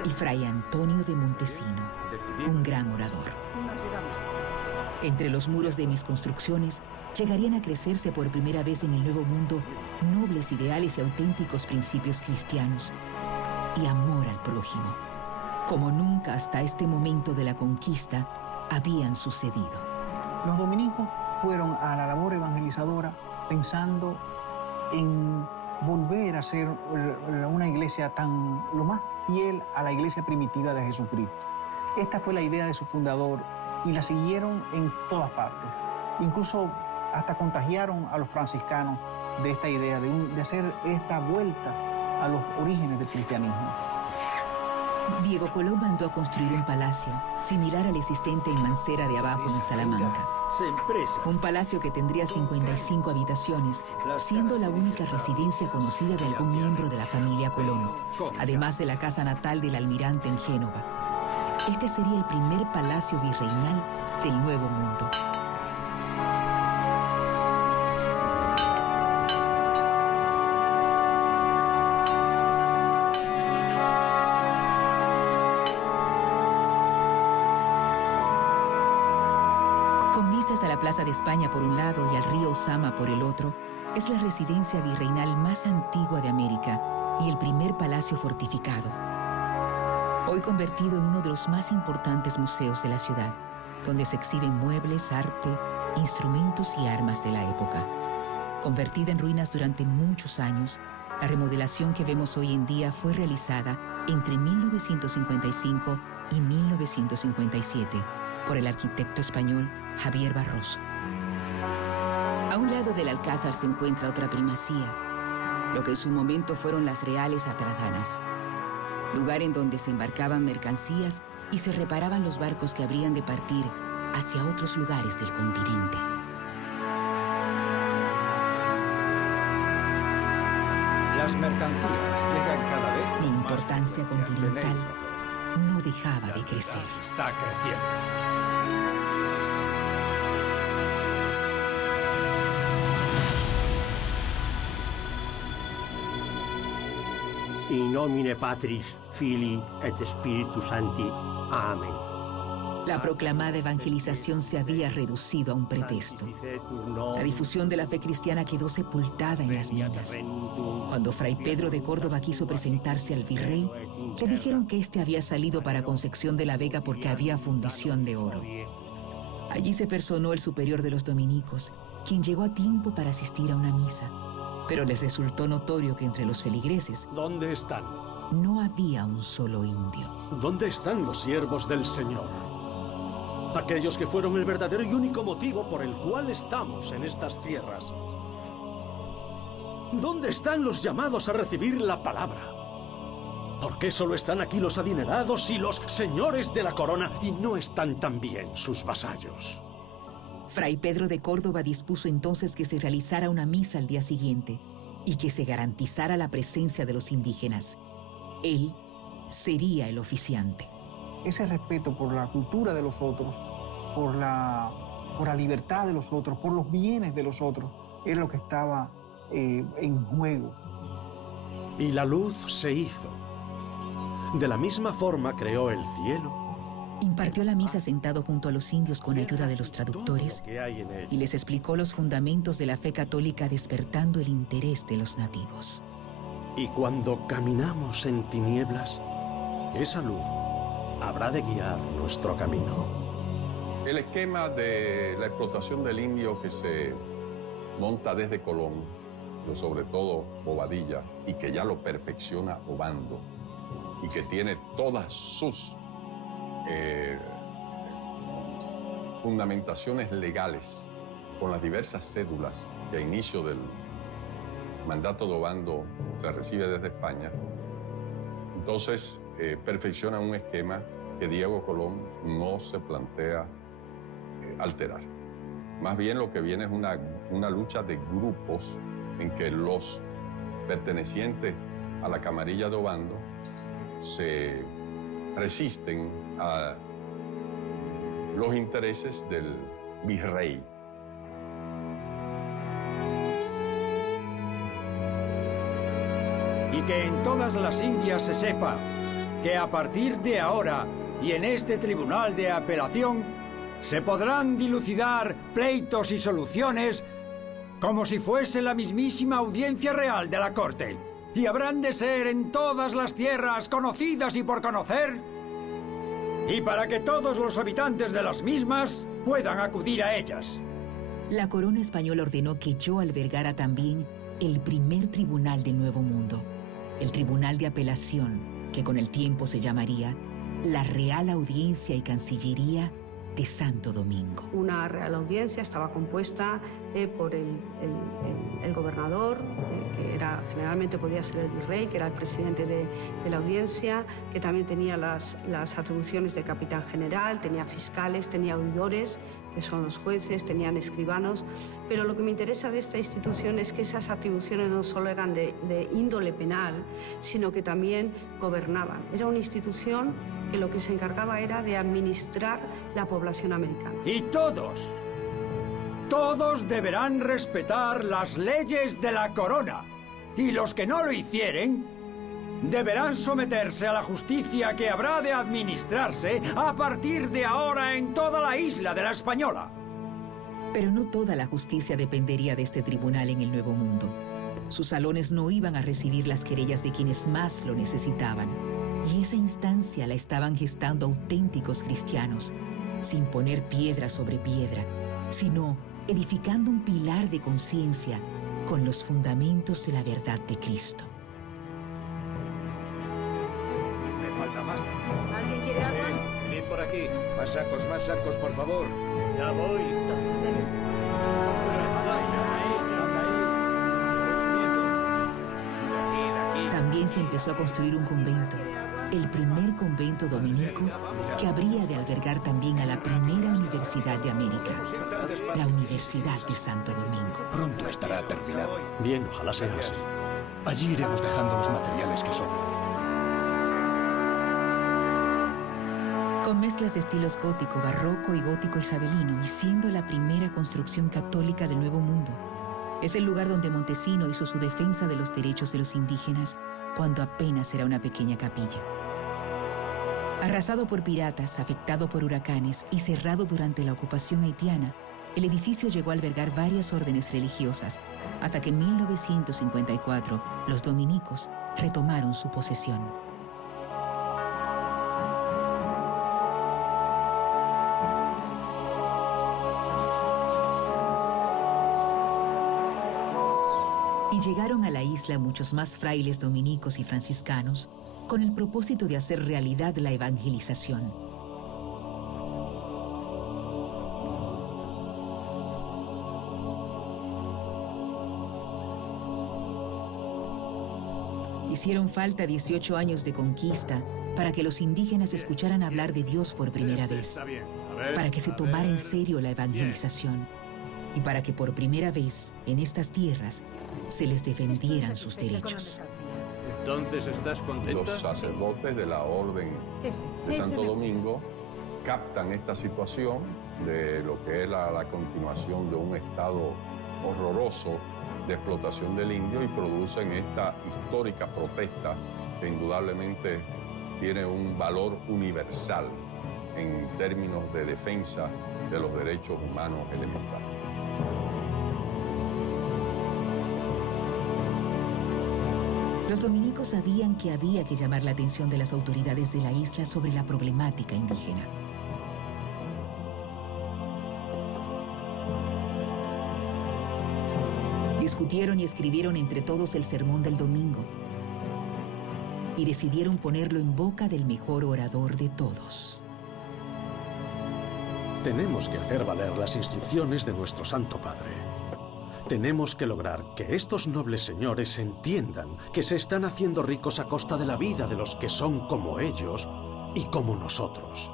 y Fray Antonio de Montesino, un gran orador. Entre los muros de mis construcciones llegarían a crecerse por primera vez en el Nuevo Mundo nobles ideales y auténticos principios cristianos y amor al prójimo, como nunca hasta este momento de la conquista habían sucedido. Los dominicos fueron a la labor evangelizadora pensando en volver a ser una iglesia lo más fiel a la iglesia primitiva de Jesucristo. Esta fue la idea de su fundador y la siguieron en todas partes. Incluso hasta contagiaron a los franciscanos de esta idea de hacer esta vuelta a los orígenes del cristianismo. Diego Colón mandó a construir un palacio similar al existente en Mancera de Abajo, en Salamanca. Un palacio que tendría 55 habitaciones, siendo la única residencia conocida de algún miembro de la familia Colón, además de la casa natal del almirante en Génova. Este sería el primer palacio virreinal del Nuevo Mundo. Con vistas a la Plaza de España por un lado y al río Osama por el otro, es la residencia virreinal más antigua de América y el primer palacio fortificado. Hoy convertido en uno de los más importantes museos de la ciudad, donde se exhiben muebles, arte, instrumentos y armas de la época. Convertida en ruinas durante muchos años, la remodelación que vemos hoy en día fue realizada entre 1955 y 1957 por el arquitecto español Javier Barroso. A un lado del Alcázar se encuentra otra primacía, lo que en su momento fueron las Reales Atradanas, lugar en donde se embarcaban mercancías y se reparaban los barcos que habrían de partir hacia otros lugares del continente. Las mercancías llegan cada vez Mi con más importancia frecuencia. continental Tenéis razón. no dejaba de crecer. Está creciendo. In nomine Patris, Filii et Spiritus Sancti. Amén. La proclamada evangelización se había reducido a un pretexto. La difusión de la fe cristiana quedó sepultada en las minas. Cuando Fray Pedro de Córdoba quiso presentarse al virrey, le dijeron que éste había salido para Concepción de la Vega porque había fundición de oro. Allí se personó el superior de los dominicos, quien llegó a tiempo para asistir a una misa. Pero les resultó notorio que entre los feligreses ¿Dónde están? no había un solo indio. ¿Dónde están los siervos del Señor? Aquellos que fueron el verdadero y único motivo por el cual estamos en estas tierras. ¿Dónde están los llamados a recibir la palabra? ¿Por qué solo están aquí los adinerados y los señores de la corona y no están también sus vasallos? Fray Pedro de Córdoba dispuso entonces que se realizara una misa al día siguiente y que se garantizara la presencia de los indígenas. Él sería el oficiante. Ese respeto por la cultura de los otros, por la libertad de los otros, por los bienes de los otros, era lo que estaba en juego. Y la luz se hizo. De la misma forma creó el cielo. Impartió la misa sentado junto a los indios con ayuda de los traductores y les explicó los fundamentos de la fe católica, despertando el interés de los nativos. Y cuando caminamos en tinieblas, esa luz habrá de guiar nuestro camino. El esquema de la explotación del indio que se monta desde Colón, pero sobre todo Bobadilla, y que ya lo perfecciona Obando, y que tiene todas sus fundamentaciones legales con las diversas cédulas que a inicio del mandato de Obando se recibe desde España. Entonces perfecciona un esquema que Diego Colón no se plantea alterar. Más bien lo que viene es una lucha de grupos en que los pertenecientes a la camarilla de Obando se resisten a los intereses del virrey. Y que en todas las Indias se sepa que a partir de ahora y en este tribunal de apelación se podrán dilucidar pleitos y soluciones como si fuese la mismísima audiencia real de la corte. Y habrán de ser en todas las tierras conocidas y por conocer, y para que todos los habitantes de las mismas puedan acudir a ellas. La corona española ordenó que yo albergara también el primer tribunal del Nuevo Mundo, el Tribunal de Apelación, que con el tiempo se llamaría la Real Audiencia y Cancillería de Santo Domingo. Una Real Audiencia estaba compuesta por el gobernador, que era, generalmente podía ser el virrey, que era el presidente de la audiencia, que también tenía las atribuciones de capitán general, tenía fiscales, tenía oidores, que son los jueces, tenían escribanos, pero lo que me interesa de esta institución es que esas atribuciones no solo eran de índole penal, sino que también gobernaban. Era una institución que lo que se encargaba era de administrar la población americana. Y todos deberán respetar las leyes de la corona, y los que no lo hicieren deberán someterse a la justicia que habrá de administrarse a partir de ahora en toda la isla de la Española. Pero no toda la justicia dependería de este tribunal en el Nuevo Mundo. Sus salones no iban a recibir las querellas de quienes más lo necesitaban, y esa instancia la estaban gestando auténticos cristianos, sin poner piedra sobre piedra, sino edificando un pilar de conciencia con los fundamentos de la verdad de Cristo. Me falta masa. ¿Alguien quiere agua? Venid por aquí. Más sacos, por favor. Ya voy. También se empezó a construir un convento, el primer convento dominico que habría de albergar también a la primera universidad de América, la Universidad de Santo Domingo. Pronto estará terminado. Bien, ojalá sea así. Allí iremos dejando los materiales que sobran. Con mezclas de estilos gótico, barroco y gótico isabelino, y siendo la primera construcción católica del Nuevo Mundo, es el lugar donde Montesino hizo su defensa de los derechos de los indígenas cuando apenas era una pequeña capilla. Arrasado por piratas, afectado por huracanes y cerrado durante la ocupación haitiana, el edificio llegó a albergar varias órdenes religiosas, hasta que en 1954 los dominicos retomaron su posesión. Y llegaron a la isla muchos más frailes dominicos y franciscanos con el propósito de hacer realidad la evangelización. Hicieron falta 18 años de conquista para que los indígenas escucharan hablar de Dios por primera vez, para que se tomara en serio la evangelización y para que por primera vez en estas tierras se les defendieran sus derechos. Entonces, ¿estás contenta? Los sacerdotes de la Orden de Santo Domingo captan esta situación de lo que es la continuación de un estado horroroso de explotación del indio y producen esta histórica protesta que indudablemente tiene un valor universal en términos de defensa de los derechos humanos elementales. Los dominicos sabían que había que llamar la atención de las autoridades de la isla sobre la problemática indígena. Discutieron y escribieron entre todos el Sermón del Domingo y decidieron ponerlo en boca del mejor orador de todos. Tenemos que hacer valer las instrucciones de nuestro Santo Padre. Tenemos que lograr que estos nobles señores entiendan que se están haciendo ricos a costa de la vida de los que son como ellos y como nosotros.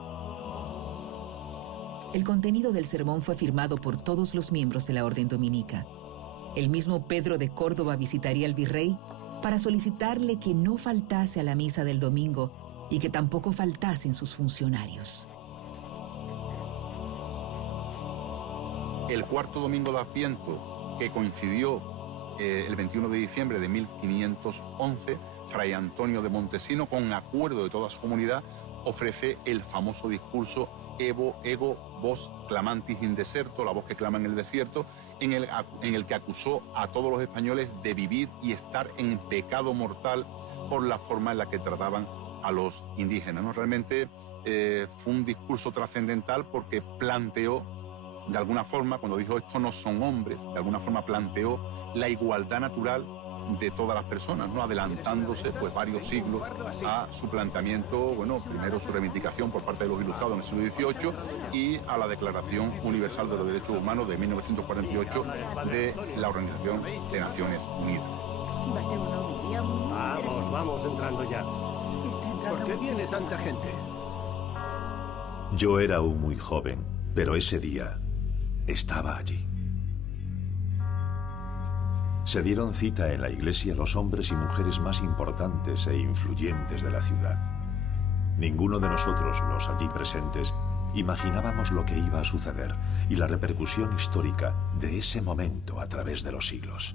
El contenido del sermón fue firmado por todos los miembros de la Orden Dominica. El mismo Pedro de Córdoba visitaría al virrey para solicitarle que no faltase a la misa del domingo y que tampoco faltasen sus funcionarios. El cuarto domingo de Adviento, que coincidió el 21 de diciembre de 1511, Fray Antonio de Montesino, con acuerdo de toda su comunidad, ofrece el famoso discurso Evo, ego, vos clamantis in deserto, la voz que clama en el desierto, en el que acusó a todos los españoles de vivir y estar en pecado mortal por la forma en la que trataban a los indígenas, ¿no? Realmente fue un discurso trascendental porque planteó, de alguna forma, cuando dijo esto no son hombres, de alguna forma planteó la igualdad natural de todas las personas, ¿no? Adelantándose pues varios siglos a su planteamiento, bueno, primero su reivindicación por parte de los ilustrados en el siglo XVIII y a la Declaración Universal de los Derechos Humanos de 1948 de la Organización de Naciones Unidas. Vamos entrando ya. ¿Por qué viene tanta gente? Yo era aún muy joven, pero ese día estaba allí. Se dieron cita en la iglesia los hombres y mujeres más importantes e influyentes de la ciudad. Ninguno de nosotros, los allí presentes, imaginábamos lo que iba a suceder y la repercusión histórica de ese momento a través de los siglos.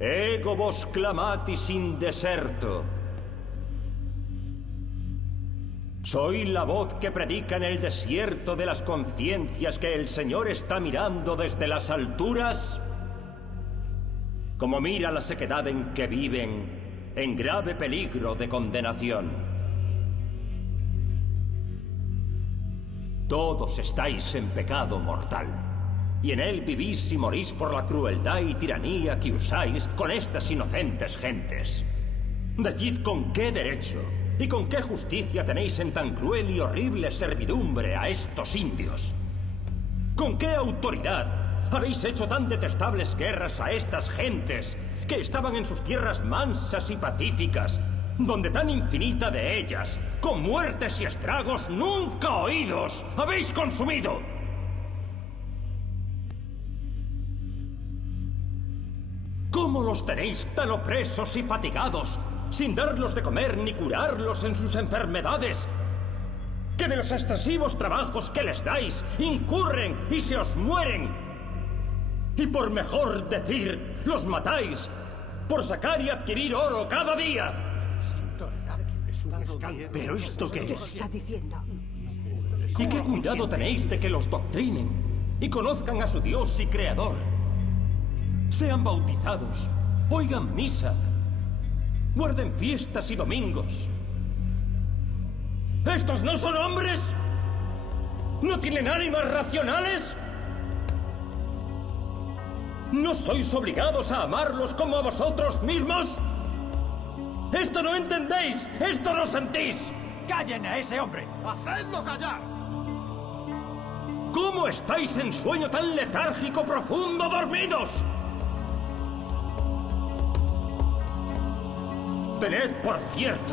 Ego vos clamatis in deserto. Soy la voz que predica en el desierto de las conciencias que el Señor está mirando desde las alturas, como mira la sequedad en que viven, en grave peligro de condenación. Todos estáis en pecado mortal, y en él vivís y morís por la crueldad y tiranía que usáis con estas inocentes gentes. Decid con qué derecho y con qué justicia tenéis en tan cruel y horrible servidumbre a estos indios. ¿Con qué autoridad habéis hecho tan detestables guerras a estas gentes que estaban en sus tierras mansas y pacíficas, donde tan infinita de ellas, con muertes y estragos nunca oídos, habéis consumido? ¿Cómo los tenéis tan opresos y fatigados, sin darlos de comer ni curarlos en sus enfermedades, que de los excesivos trabajos que les dais incurren y se os mueren? Y por mejor decir, los matáis por sacar y adquirir oro cada día. ¿Pero esto qué es? ¿Qué está diciendo? ¿Y qué cuidado tenéis de que los doctrinen y conozcan a su Dios y Creador? Sean bautizados, oigan misa, guarden fiestas y domingos. ¿Estos no son hombres? ¿No tienen ánimas racionales? ¿No sois obligados a amarlos como a vosotros mismos? ¡Esto no entendéis! ¡Esto no sentís! ¡Callen a ese hombre! ¡Hacedlo callar! ¿Cómo estáis en sueño tan letárgico, profundo, dormidos? Tened por cierto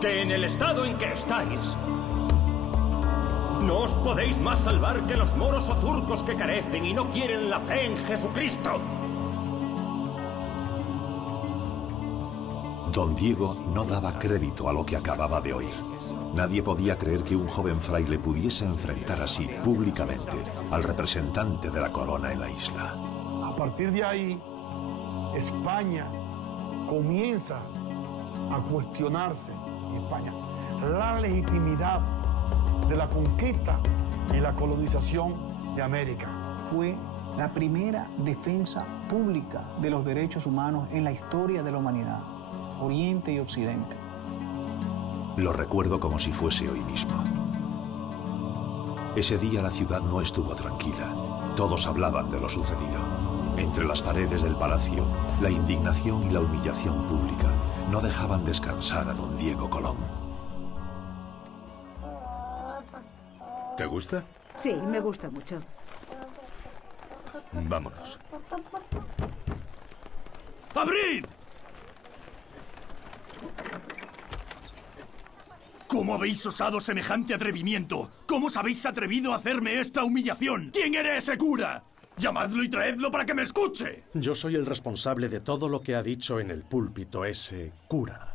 que en el estado en que estáis no os podéis más salvar que los moros o turcos que carecen y no quieren la fe en Jesucristo. Don Diego no daba crédito a lo que acababa de oír. Nadie podía creer que un joven fraile pudiese enfrentar así públicamente al representante de la corona en la isla. A partir de ahí, España comienza a cuestionarse, España, la legitimidad de la conquista y la colonización de América. Fue la primera defensa pública de los derechos humanos en la historia de la humanidad, Oriente y Occidente. Lo recuerdo como si fuese hoy mismo. Ese día la ciudad no estuvo tranquila. Todos hablaban de lo sucedido. Entre las paredes del palacio, la indignación y la humillación pública no dejaban descansar a don Diego Colón. ¿Te gusta? Sí, me gusta mucho. Vámonos. ¡Abrid! ¿Cómo habéis osado semejante atrevimiento? ¿Cómo os habéis atrevido a hacerme esta humillación? ¿Quién era ese cura? Llamadlo y traedlo para que me escuche. Yo soy el responsable de todo lo que ha dicho en el púlpito ese cura,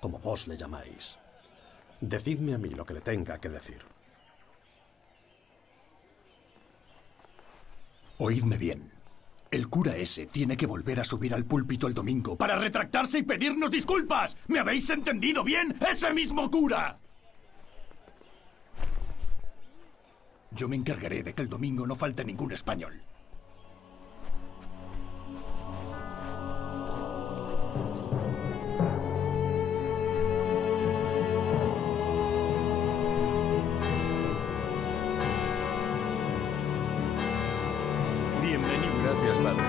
como vos le llamáis. Decidme a mí lo que le tenga que decir. Oídme bien. El cura ese tiene que volver a subir al púlpito el domingo para retractarse y pedirnos disculpas. ¿Me habéis entendido bien? ¡Ese mismo cura! Yo me encargaré de que el domingo no falte ningún español. Bienvenido. Gracias, padre.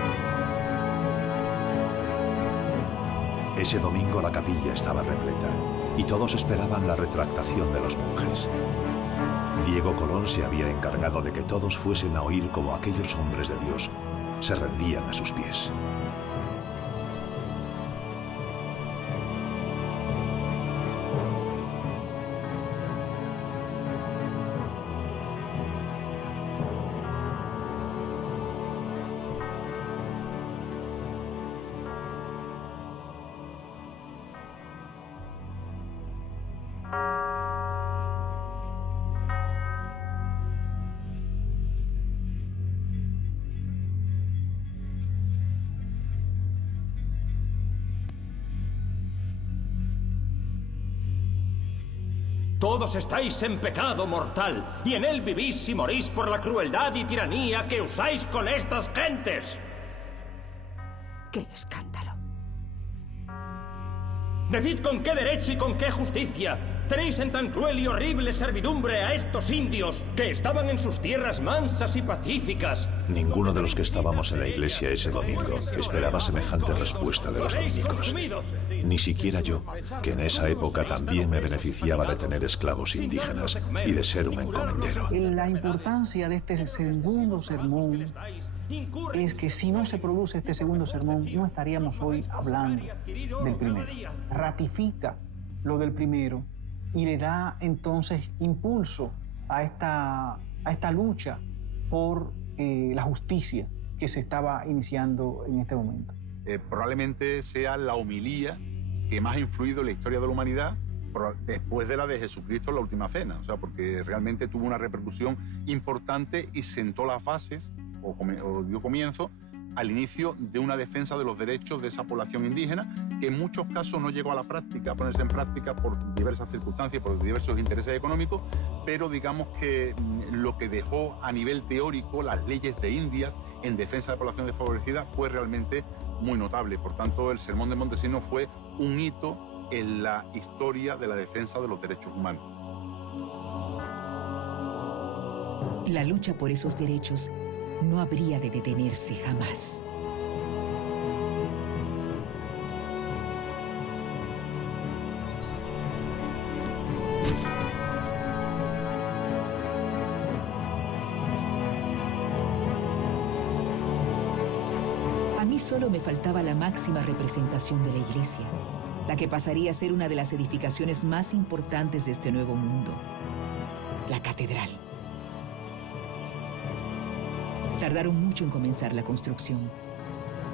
Ese domingo la capilla estaba repleta y todos esperaban la retractación de los monjes. Diego Colón se había encargado de que todos fuesen a oír cómo aquellos hombres de Dios se rendían a sus pies. Todos estáis en pecado mortal, y en él vivís y morís por la crueldad y tiranía que usáis con estas gentes. ¡Qué escándalo! Decid con qué derecho y con qué justicia tenéis en tan cruel y horrible servidumbre a estos indios que estaban en sus tierras mansas y pacíficas. Ninguno de los que estábamos en la iglesia ese domingo esperaba semejante respuesta de los dominicos. Ni siquiera yo, que en esa época también me beneficiaba de tener esclavos indígenas y de ser un encomendero. La importancia de este segundo sermón es que si no se produce este segundo sermón, no estaríamos hoy hablando del primero. Ratifica lo del primero y le da entonces impulso a esta lucha por la justicia que se estaba iniciando en este momento. Probablemente sea la homilía que más ha influido en la historia de la humanidad después de la de Jesucristo en la Última Cena, o sea, porque realmente tuvo una repercusión importante y sentó las bases o dio comienzo al inicio de una defensa de los derechos de esa población indígena, que en muchos casos no llegó a la práctica, a ponerse en práctica por diversas circunstancias, por diversos intereses económicos, pero digamos que lo que dejó a nivel teórico las leyes de Indias en defensa de la población desfavorecida fue realmente muy notable. Por tanto, el Sermón de Montesinos fue un hito en la historia de la defensa de los derechos humanos. La lucha por esos derechos no habría de detenerse jamás. A mí solo me faltaba la máxima representación de la iglesia, la que pasaría a ser una de las edificaciones más importantes de este nuevo mundo, la catedral. Tardaron mucho en comenzar la construcción.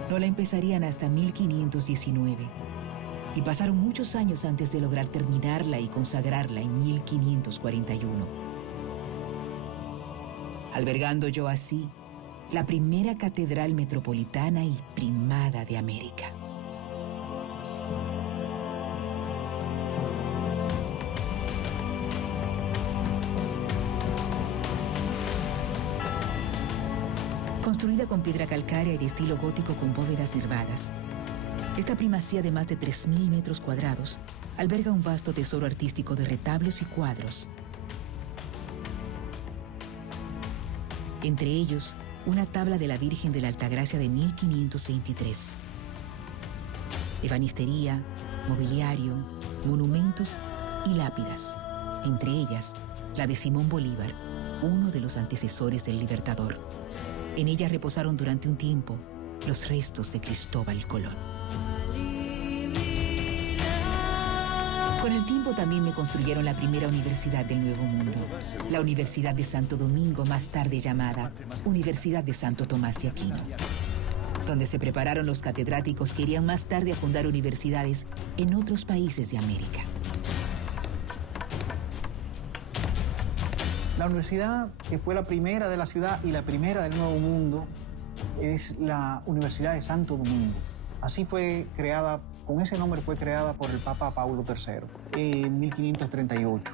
No la empezarían hasta 1519. Y pasaron muchos años antes de lograr terminarla y consagrarla en 1541. Albergando yo así la primera catedral metropolitana y primada de América. Construida con piedra calcárea y de estilo gótico con bóvedas nervadas, esta primacía de más de 3.000 metros cuadrados alberga un vasto tesoro artístico de retablos y cuadros. Entre ellos, una tabla de la Virgen de la Altagracia de 1523. Ebanistería, mobiliario, monumentos y lápidas, entre ellas la de Simón Bolívar, uno de los antecesores del Libertador. En ella reposaron durante un tiempo los restos de Cristóbal Colón. Con el tiempo también me construyeron la primera universidad del Nuevo Mundo, la Universidad de Santo Domingo, más tarde llamada Universidad de Santo Tomás de Aquino, donde se prepararon los catedráticos que irían más tarde a fundar universidades en otros países de América. La universidad, que fue la primera de la ciudad y la primera del Nuevo Mundo, es la Universidad de Santo Domingo. Así fue creada, con ese nombre fue creada por el Papa Paulo III en 1538.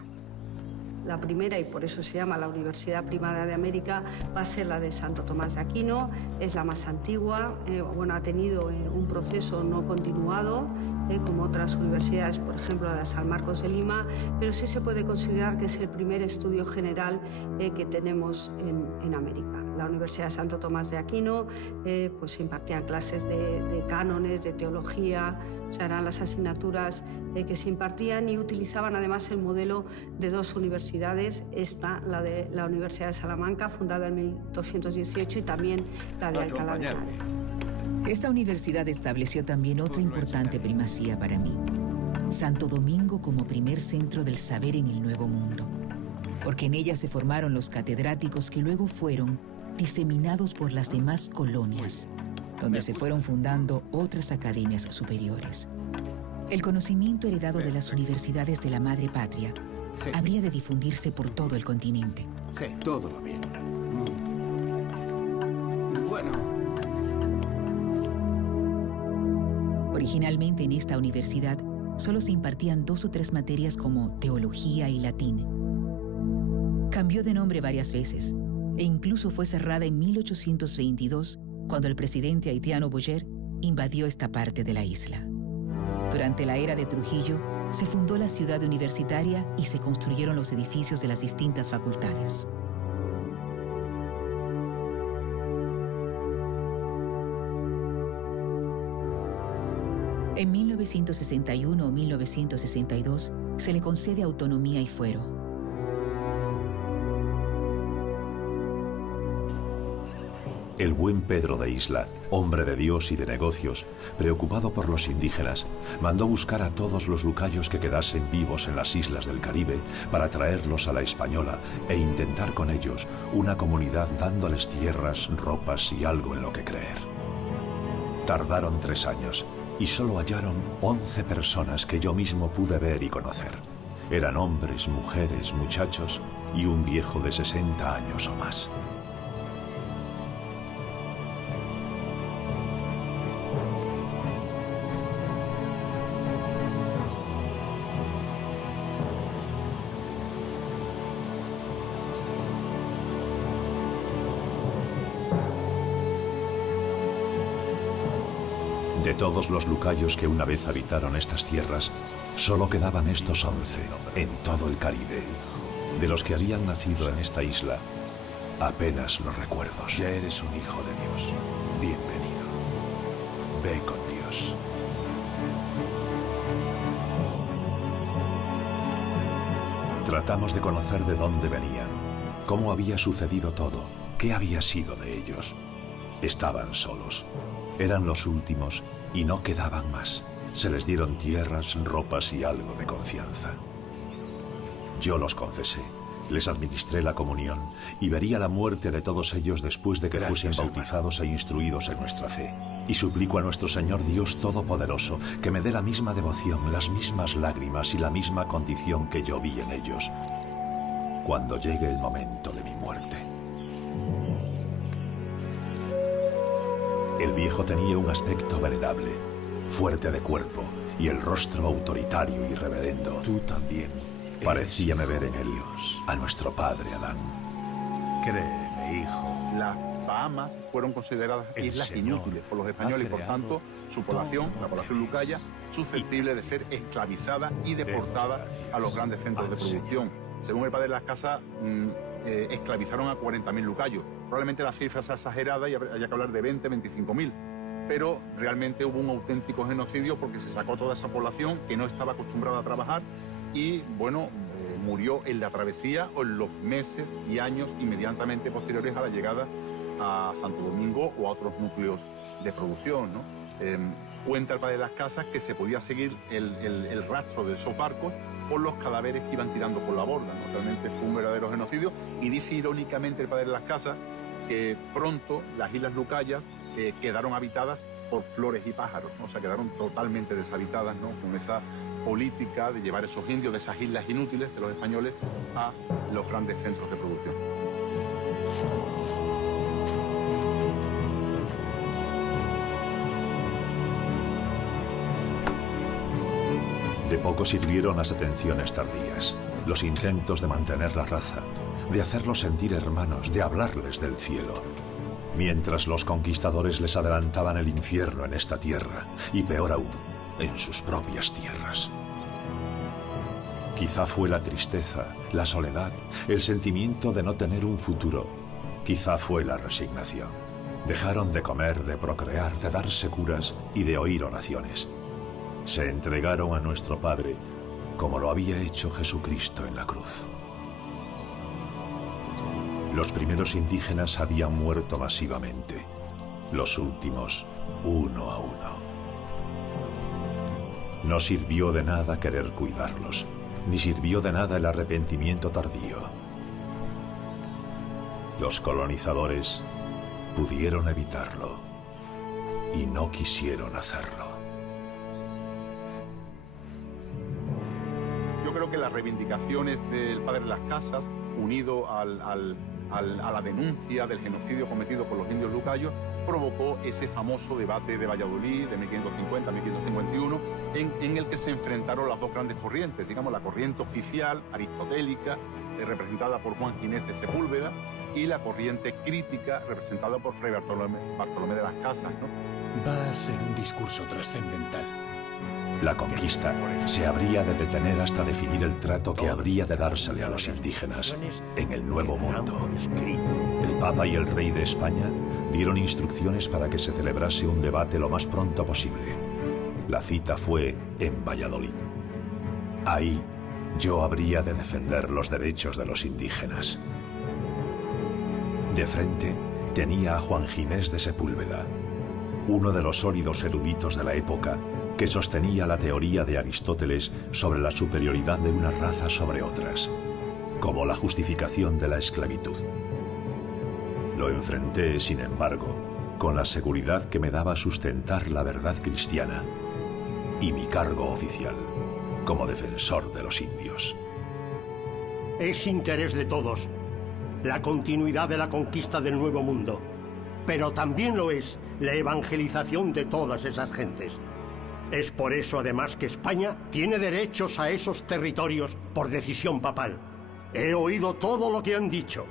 La primera, y por eso se llama la Universidad Primada de América, va a ser la de Santo Tomás de Aquino. Es la más antigua, ha tenido un proceso no continuado, como otras universidades, por ejemplo la de San Marcos de Lima, pero sí se puede considerar que es el primer estudio general que tenemos en América. La Universidad de Santo Tomás de Aquino pues impartían clases de cánones, de teología, o sea, eran las asignaturas que se impartían y utilizaban además el modelo de dos universidades, esta, la de la Universidad de Salamanca, fundada en 1218, y también la de Alcalá de Henares. Esta universidad estableció también otra importante primacía para mí: Santo Domingo como primer centro del saber en el Nuevo Mundo, porque en ella se formaron los catedráticos que luego fueron diseminados por las demás colonias, donde se fueron fundando otras academias superiores. El conocimiento heredado de las universidades de la madre patria habría de difundirse por todo el continente. Sí, todo va bien. Bueno. Originalmente en esta universidad solo se impartían 2 o 3 materias como teología y latín. Cambió de nombre varias veces e incluso fue cerrada en 1822 cuando el presidente haitiano Boyer invadió esta parte de la isla. Durante la era de Trujillo, se fundó la ciudad universitaria y se construyeron los edificios de las distintas facultades. En 1961 o 1962 se le concede autonomía y fuero. El buen Pedro de Isla, hombre de Dios y de negocios, preocupado por los indígenas, mandó buscar a todos los lucayos que quedasen vivos en las islas del Caribe para traerlos a la Española e intentar con ellos una comunidad dándoles tierras, ropas y algo en lo que creer. Tardaron 3 años y solo hallaron 11 personas que yo mismo pude ver y conocer. Eran hombres, mujeres, muchachos y un viejo de 60 años o más. De todos los lucayos que una vez habitaron estas tierras, solo quedaban estos 11 en todo el Caribe. De los que habían nacido en esta isla, apenas los recuerdos. Ya eres un hijo de Dios. Bienvenido. Ve con Dios. Tratamos de conocer de dónde venían, cómo había sucedido todo, qué había sido de ellos. Estaban solos. Eran los últimos y no quedaban más. Se les dieron tierras, ropas y algo de confianza. Yo los confesé, les administré la comunión y vería la muerte de todos ellos después de que fuesen bautizados e instruidos en nuestra fe. Y suplico a nuestro Señor Dios Todopoderoso que me dé la misma devoción, las mismas lágrimas y la misma condición que yo vi en ellos cuando llegue el momento de mi muerte. El viejo tenía un aspecto venerable, fuerte de cuerpo y el rostro autoritario y reverendo. Tú también. Parecíame ver en él a nuestro padre Adán. Créeme, hijo. Las Bahamas fueron consideradas islas inútiles por los españoles y por tanto su población, la población lucaya, susceptible de ser esclavizada y deportada a los grandes centros de producción. Según el padre de las Casas, esclavizaron a 40.000 lucayos. Probablemente la cifra sea exagerada y haya que hablar de 20, 25.000. Pero realmente hubo un auténtico genocidio porque se sacó toda esa población que no estaba acostumbrada a trabajar y, bueno, murió en la travesía o en los meses y años inmediatamente posteriores a la llegada a Santo Domingo o a otros núcleos de producción, ¿no? Cuenta el padre de las Casas que se podía seguir el rastro de esos barcos por los cadáveres que iban tirando por la borda, ¿no? Realmente fue un verdadero genocidio y dice irónicamente el padre de las Casas que pronto las islas lucayas quedaron habitadas por flores y pájaros, ¿no? O sea, quedaron totalmente deshabitadas, ¿no? Con esa política de llevar esos indios de esas islas inútiles de los españoles a los grandes centros de producción. De poco sirvieron las atenciones tardías, los intentos de mantener la raza, de hacerlos sentir hermanos, de hablarles del cielo, mientras los conquistadores les adelantaban el infierno en esta tierra, y peor aún, en sus propias tierras. Quizá fue la tristeza, la soledad, el sentimiento de no tener un futuro. Quizá fue la resignación. Dejaron de comer, de procrear, de darse curas y de oír oraciones. Se entregaron a nuestro Padre, como lo había hecho Jesucristo en la cruz. Los primeros indígenas habían muerto masivamente, los últimos, uno a uno. No sirvió de nada querer cuidarlos, ni sirvió de nada el arrepentimiento tardío. Los colonizadores pudieron evitarlo y no quisieron hacerlo. Yo creo que las reivindicaciones del padre de las Casas, unido a la denuncia del genocidio cometido por los indios lucayos, provocó ese famoso debate de Valladolid de 1550-1551, en el que se enfrentaron las dos grandes corrientes, digamos la corriente oficial, aristotélica, representada por Juan Ginés de Sepúlveda, y la corriente crítica, representada por Fray Bartolomé de las Casas, ¿no? Va a ser un discurso trascendental. La conquista se habría de detener hasta definir el trato que habría de dársele a los indígenas en el Nuevo Mundo. El Papa y el Rey de España dieron instrucciones para que se celebrase un debate lo más pronto posible. La cita fue en Valladolid. Ahí yo habría de defender los derechos de los indígenas. De frente tenía a Juan Ginés de Sepúlveda, uno de los sólidos eruditos de la época que sostenía la teoría de Aristóteles sobre la superioridad de unas razas sobre otras, como la justificación de la esclavitud. Lo enfrenté, sin embargo, con la seguridad que me daba sustentar la verdad cristiana y mi cargo oficial como defensor de los indios. Es interés de todos la continuidad de la conquista del Nuevo Mundo, pero también lo es la evangelización de todas esas gentes. Es por eso, además, que España tiene derechos a esos territorios por decisión papal. He oído todo lo que han dicho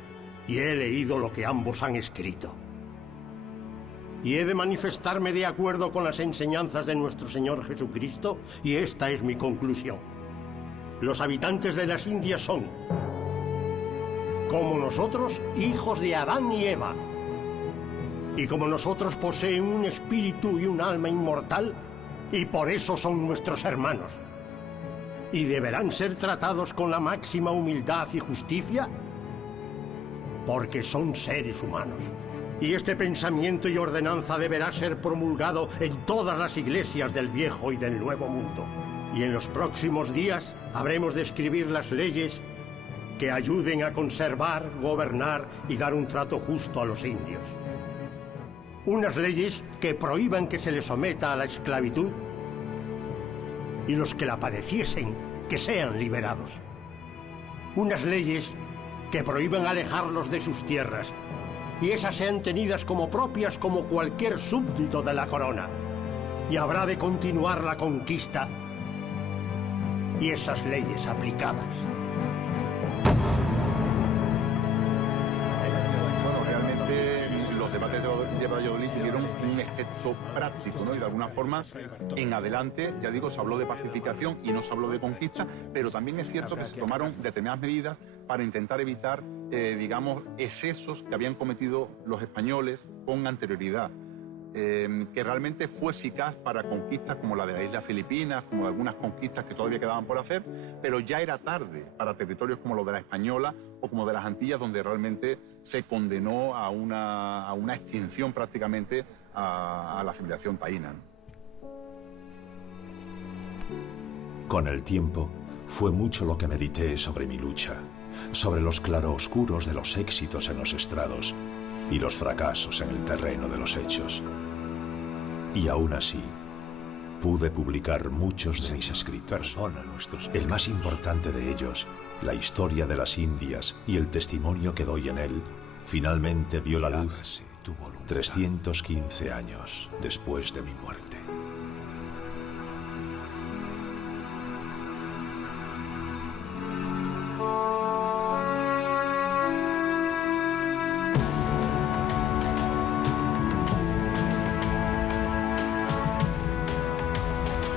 y he leído lo que ambos han escrito. Y he de manifestarme de acuerdo con las enseñanzas de nuestro Señor Jesucristo, y esta es mi conclusión. Los habitantes de las Indias son, como nosotros, hijos de Adán y Eva. Y como nosotros poseen un espíritu y un alma inmortal, y por eso son nuestros hermanos. Y deberán ser tratados con la máxima humildad y justicia, porque son seres humanos. Y este pensamiento y ordenanza deberá ser promulgado en todas las iglesias del Viejo y del Nuevo Mundo. Y en los próximos días habremos de escribir las leyes que ayuden a conservar, gobernar y dar un trato justo a los indios. Unas leyes que prohíban que se les someta a la esclavitud y los que la padeciesen que sean liberados. Unas leyes que prohíban alejarlos de sus tierras y esas sean tenidas como propias como cualquier súbdito de la corona. Y habrá de continuar la conquista y esas leyes aplicadas. Los debates de Valladolid tuvieron un efecto práctico, ¿no? Y de alguna forma, en adelante, ya digo, se habló de pacificación y no se habló de conquista, pero también es cierto que se tomaron determinadas medidas para intentar evitar, digamos, excesos que habían cometido los españoles con anterioridad, que realmente fue eficaz para conquistas como la de la isla Filipinas, como algunas conquistas que todavía quedaban por hacer, pero ya era tarde para territorios como los de la Española o como de las Antillas, donde realmente se condenó a una extinción prácticamente a la civilización taína. Con el tiempo, fue mucho lo que medité sobre mi lucha, sobre los claroscuros de los éxitos en los estrados y los fracasos en el terreno de los hechos. Y aún así, pude publicar muchos de mis escritos. El más importante de ellos, la historia de las Indias y el testimonio que doy en él, finalmente vio la luz 315 años después de mi muerte.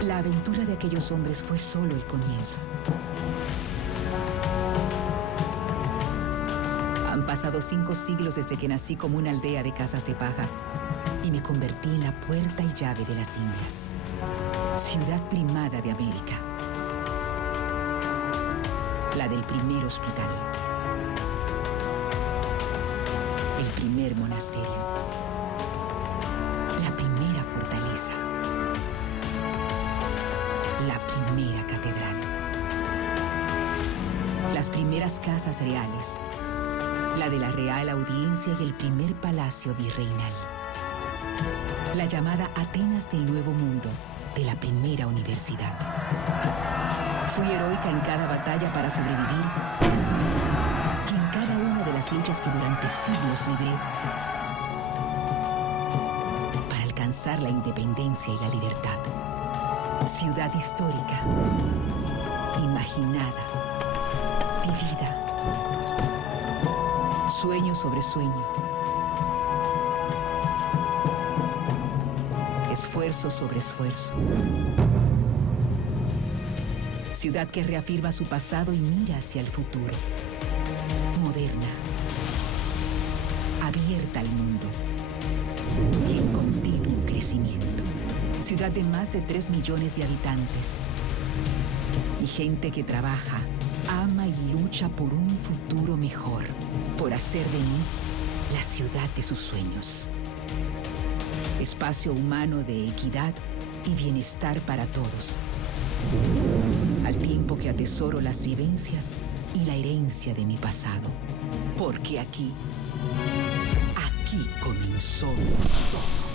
La aventura de aquellos hombres fue solo el comienzo. Han pasado 5 siglos desde que nací como una aldea de casas de paja y me convertí en la puerta y llave de las Indias, ciudad primada de América, la del primer hospital, el primer monasterio, la primera fortaleza, la primera catedral, las primeras casas reales, la de la Real Audiencia y el primer palacio virreinal, la llamada Atenas del Nuevo Mundo de la primera universidad. Fui heroica en cada batalla para sobrevivir y en cada una de las luchas que durante siglos libré. alcanzar la independencia y la libertad. Ciudad histórica, imaginada, vivida. Sueño sobre sueño. Esfuerzo sobre esfuerzo. Ciudad que reafirma su pasado y mira hacia el futuro. Moderna. Abierta al mundo. Y en continuo crecimiento. Ciudad de más de 3 millones de habitantes. Y gente que trabaja, ama y lucha por un futuro mejor. Por hacer de mí la ciudad de sus sueños. Espacio humano de equidad y bienestar para todos. Al tiempo que atesoro las vivencias y la herencia de mi pasado. Porque aquí comenzó todo.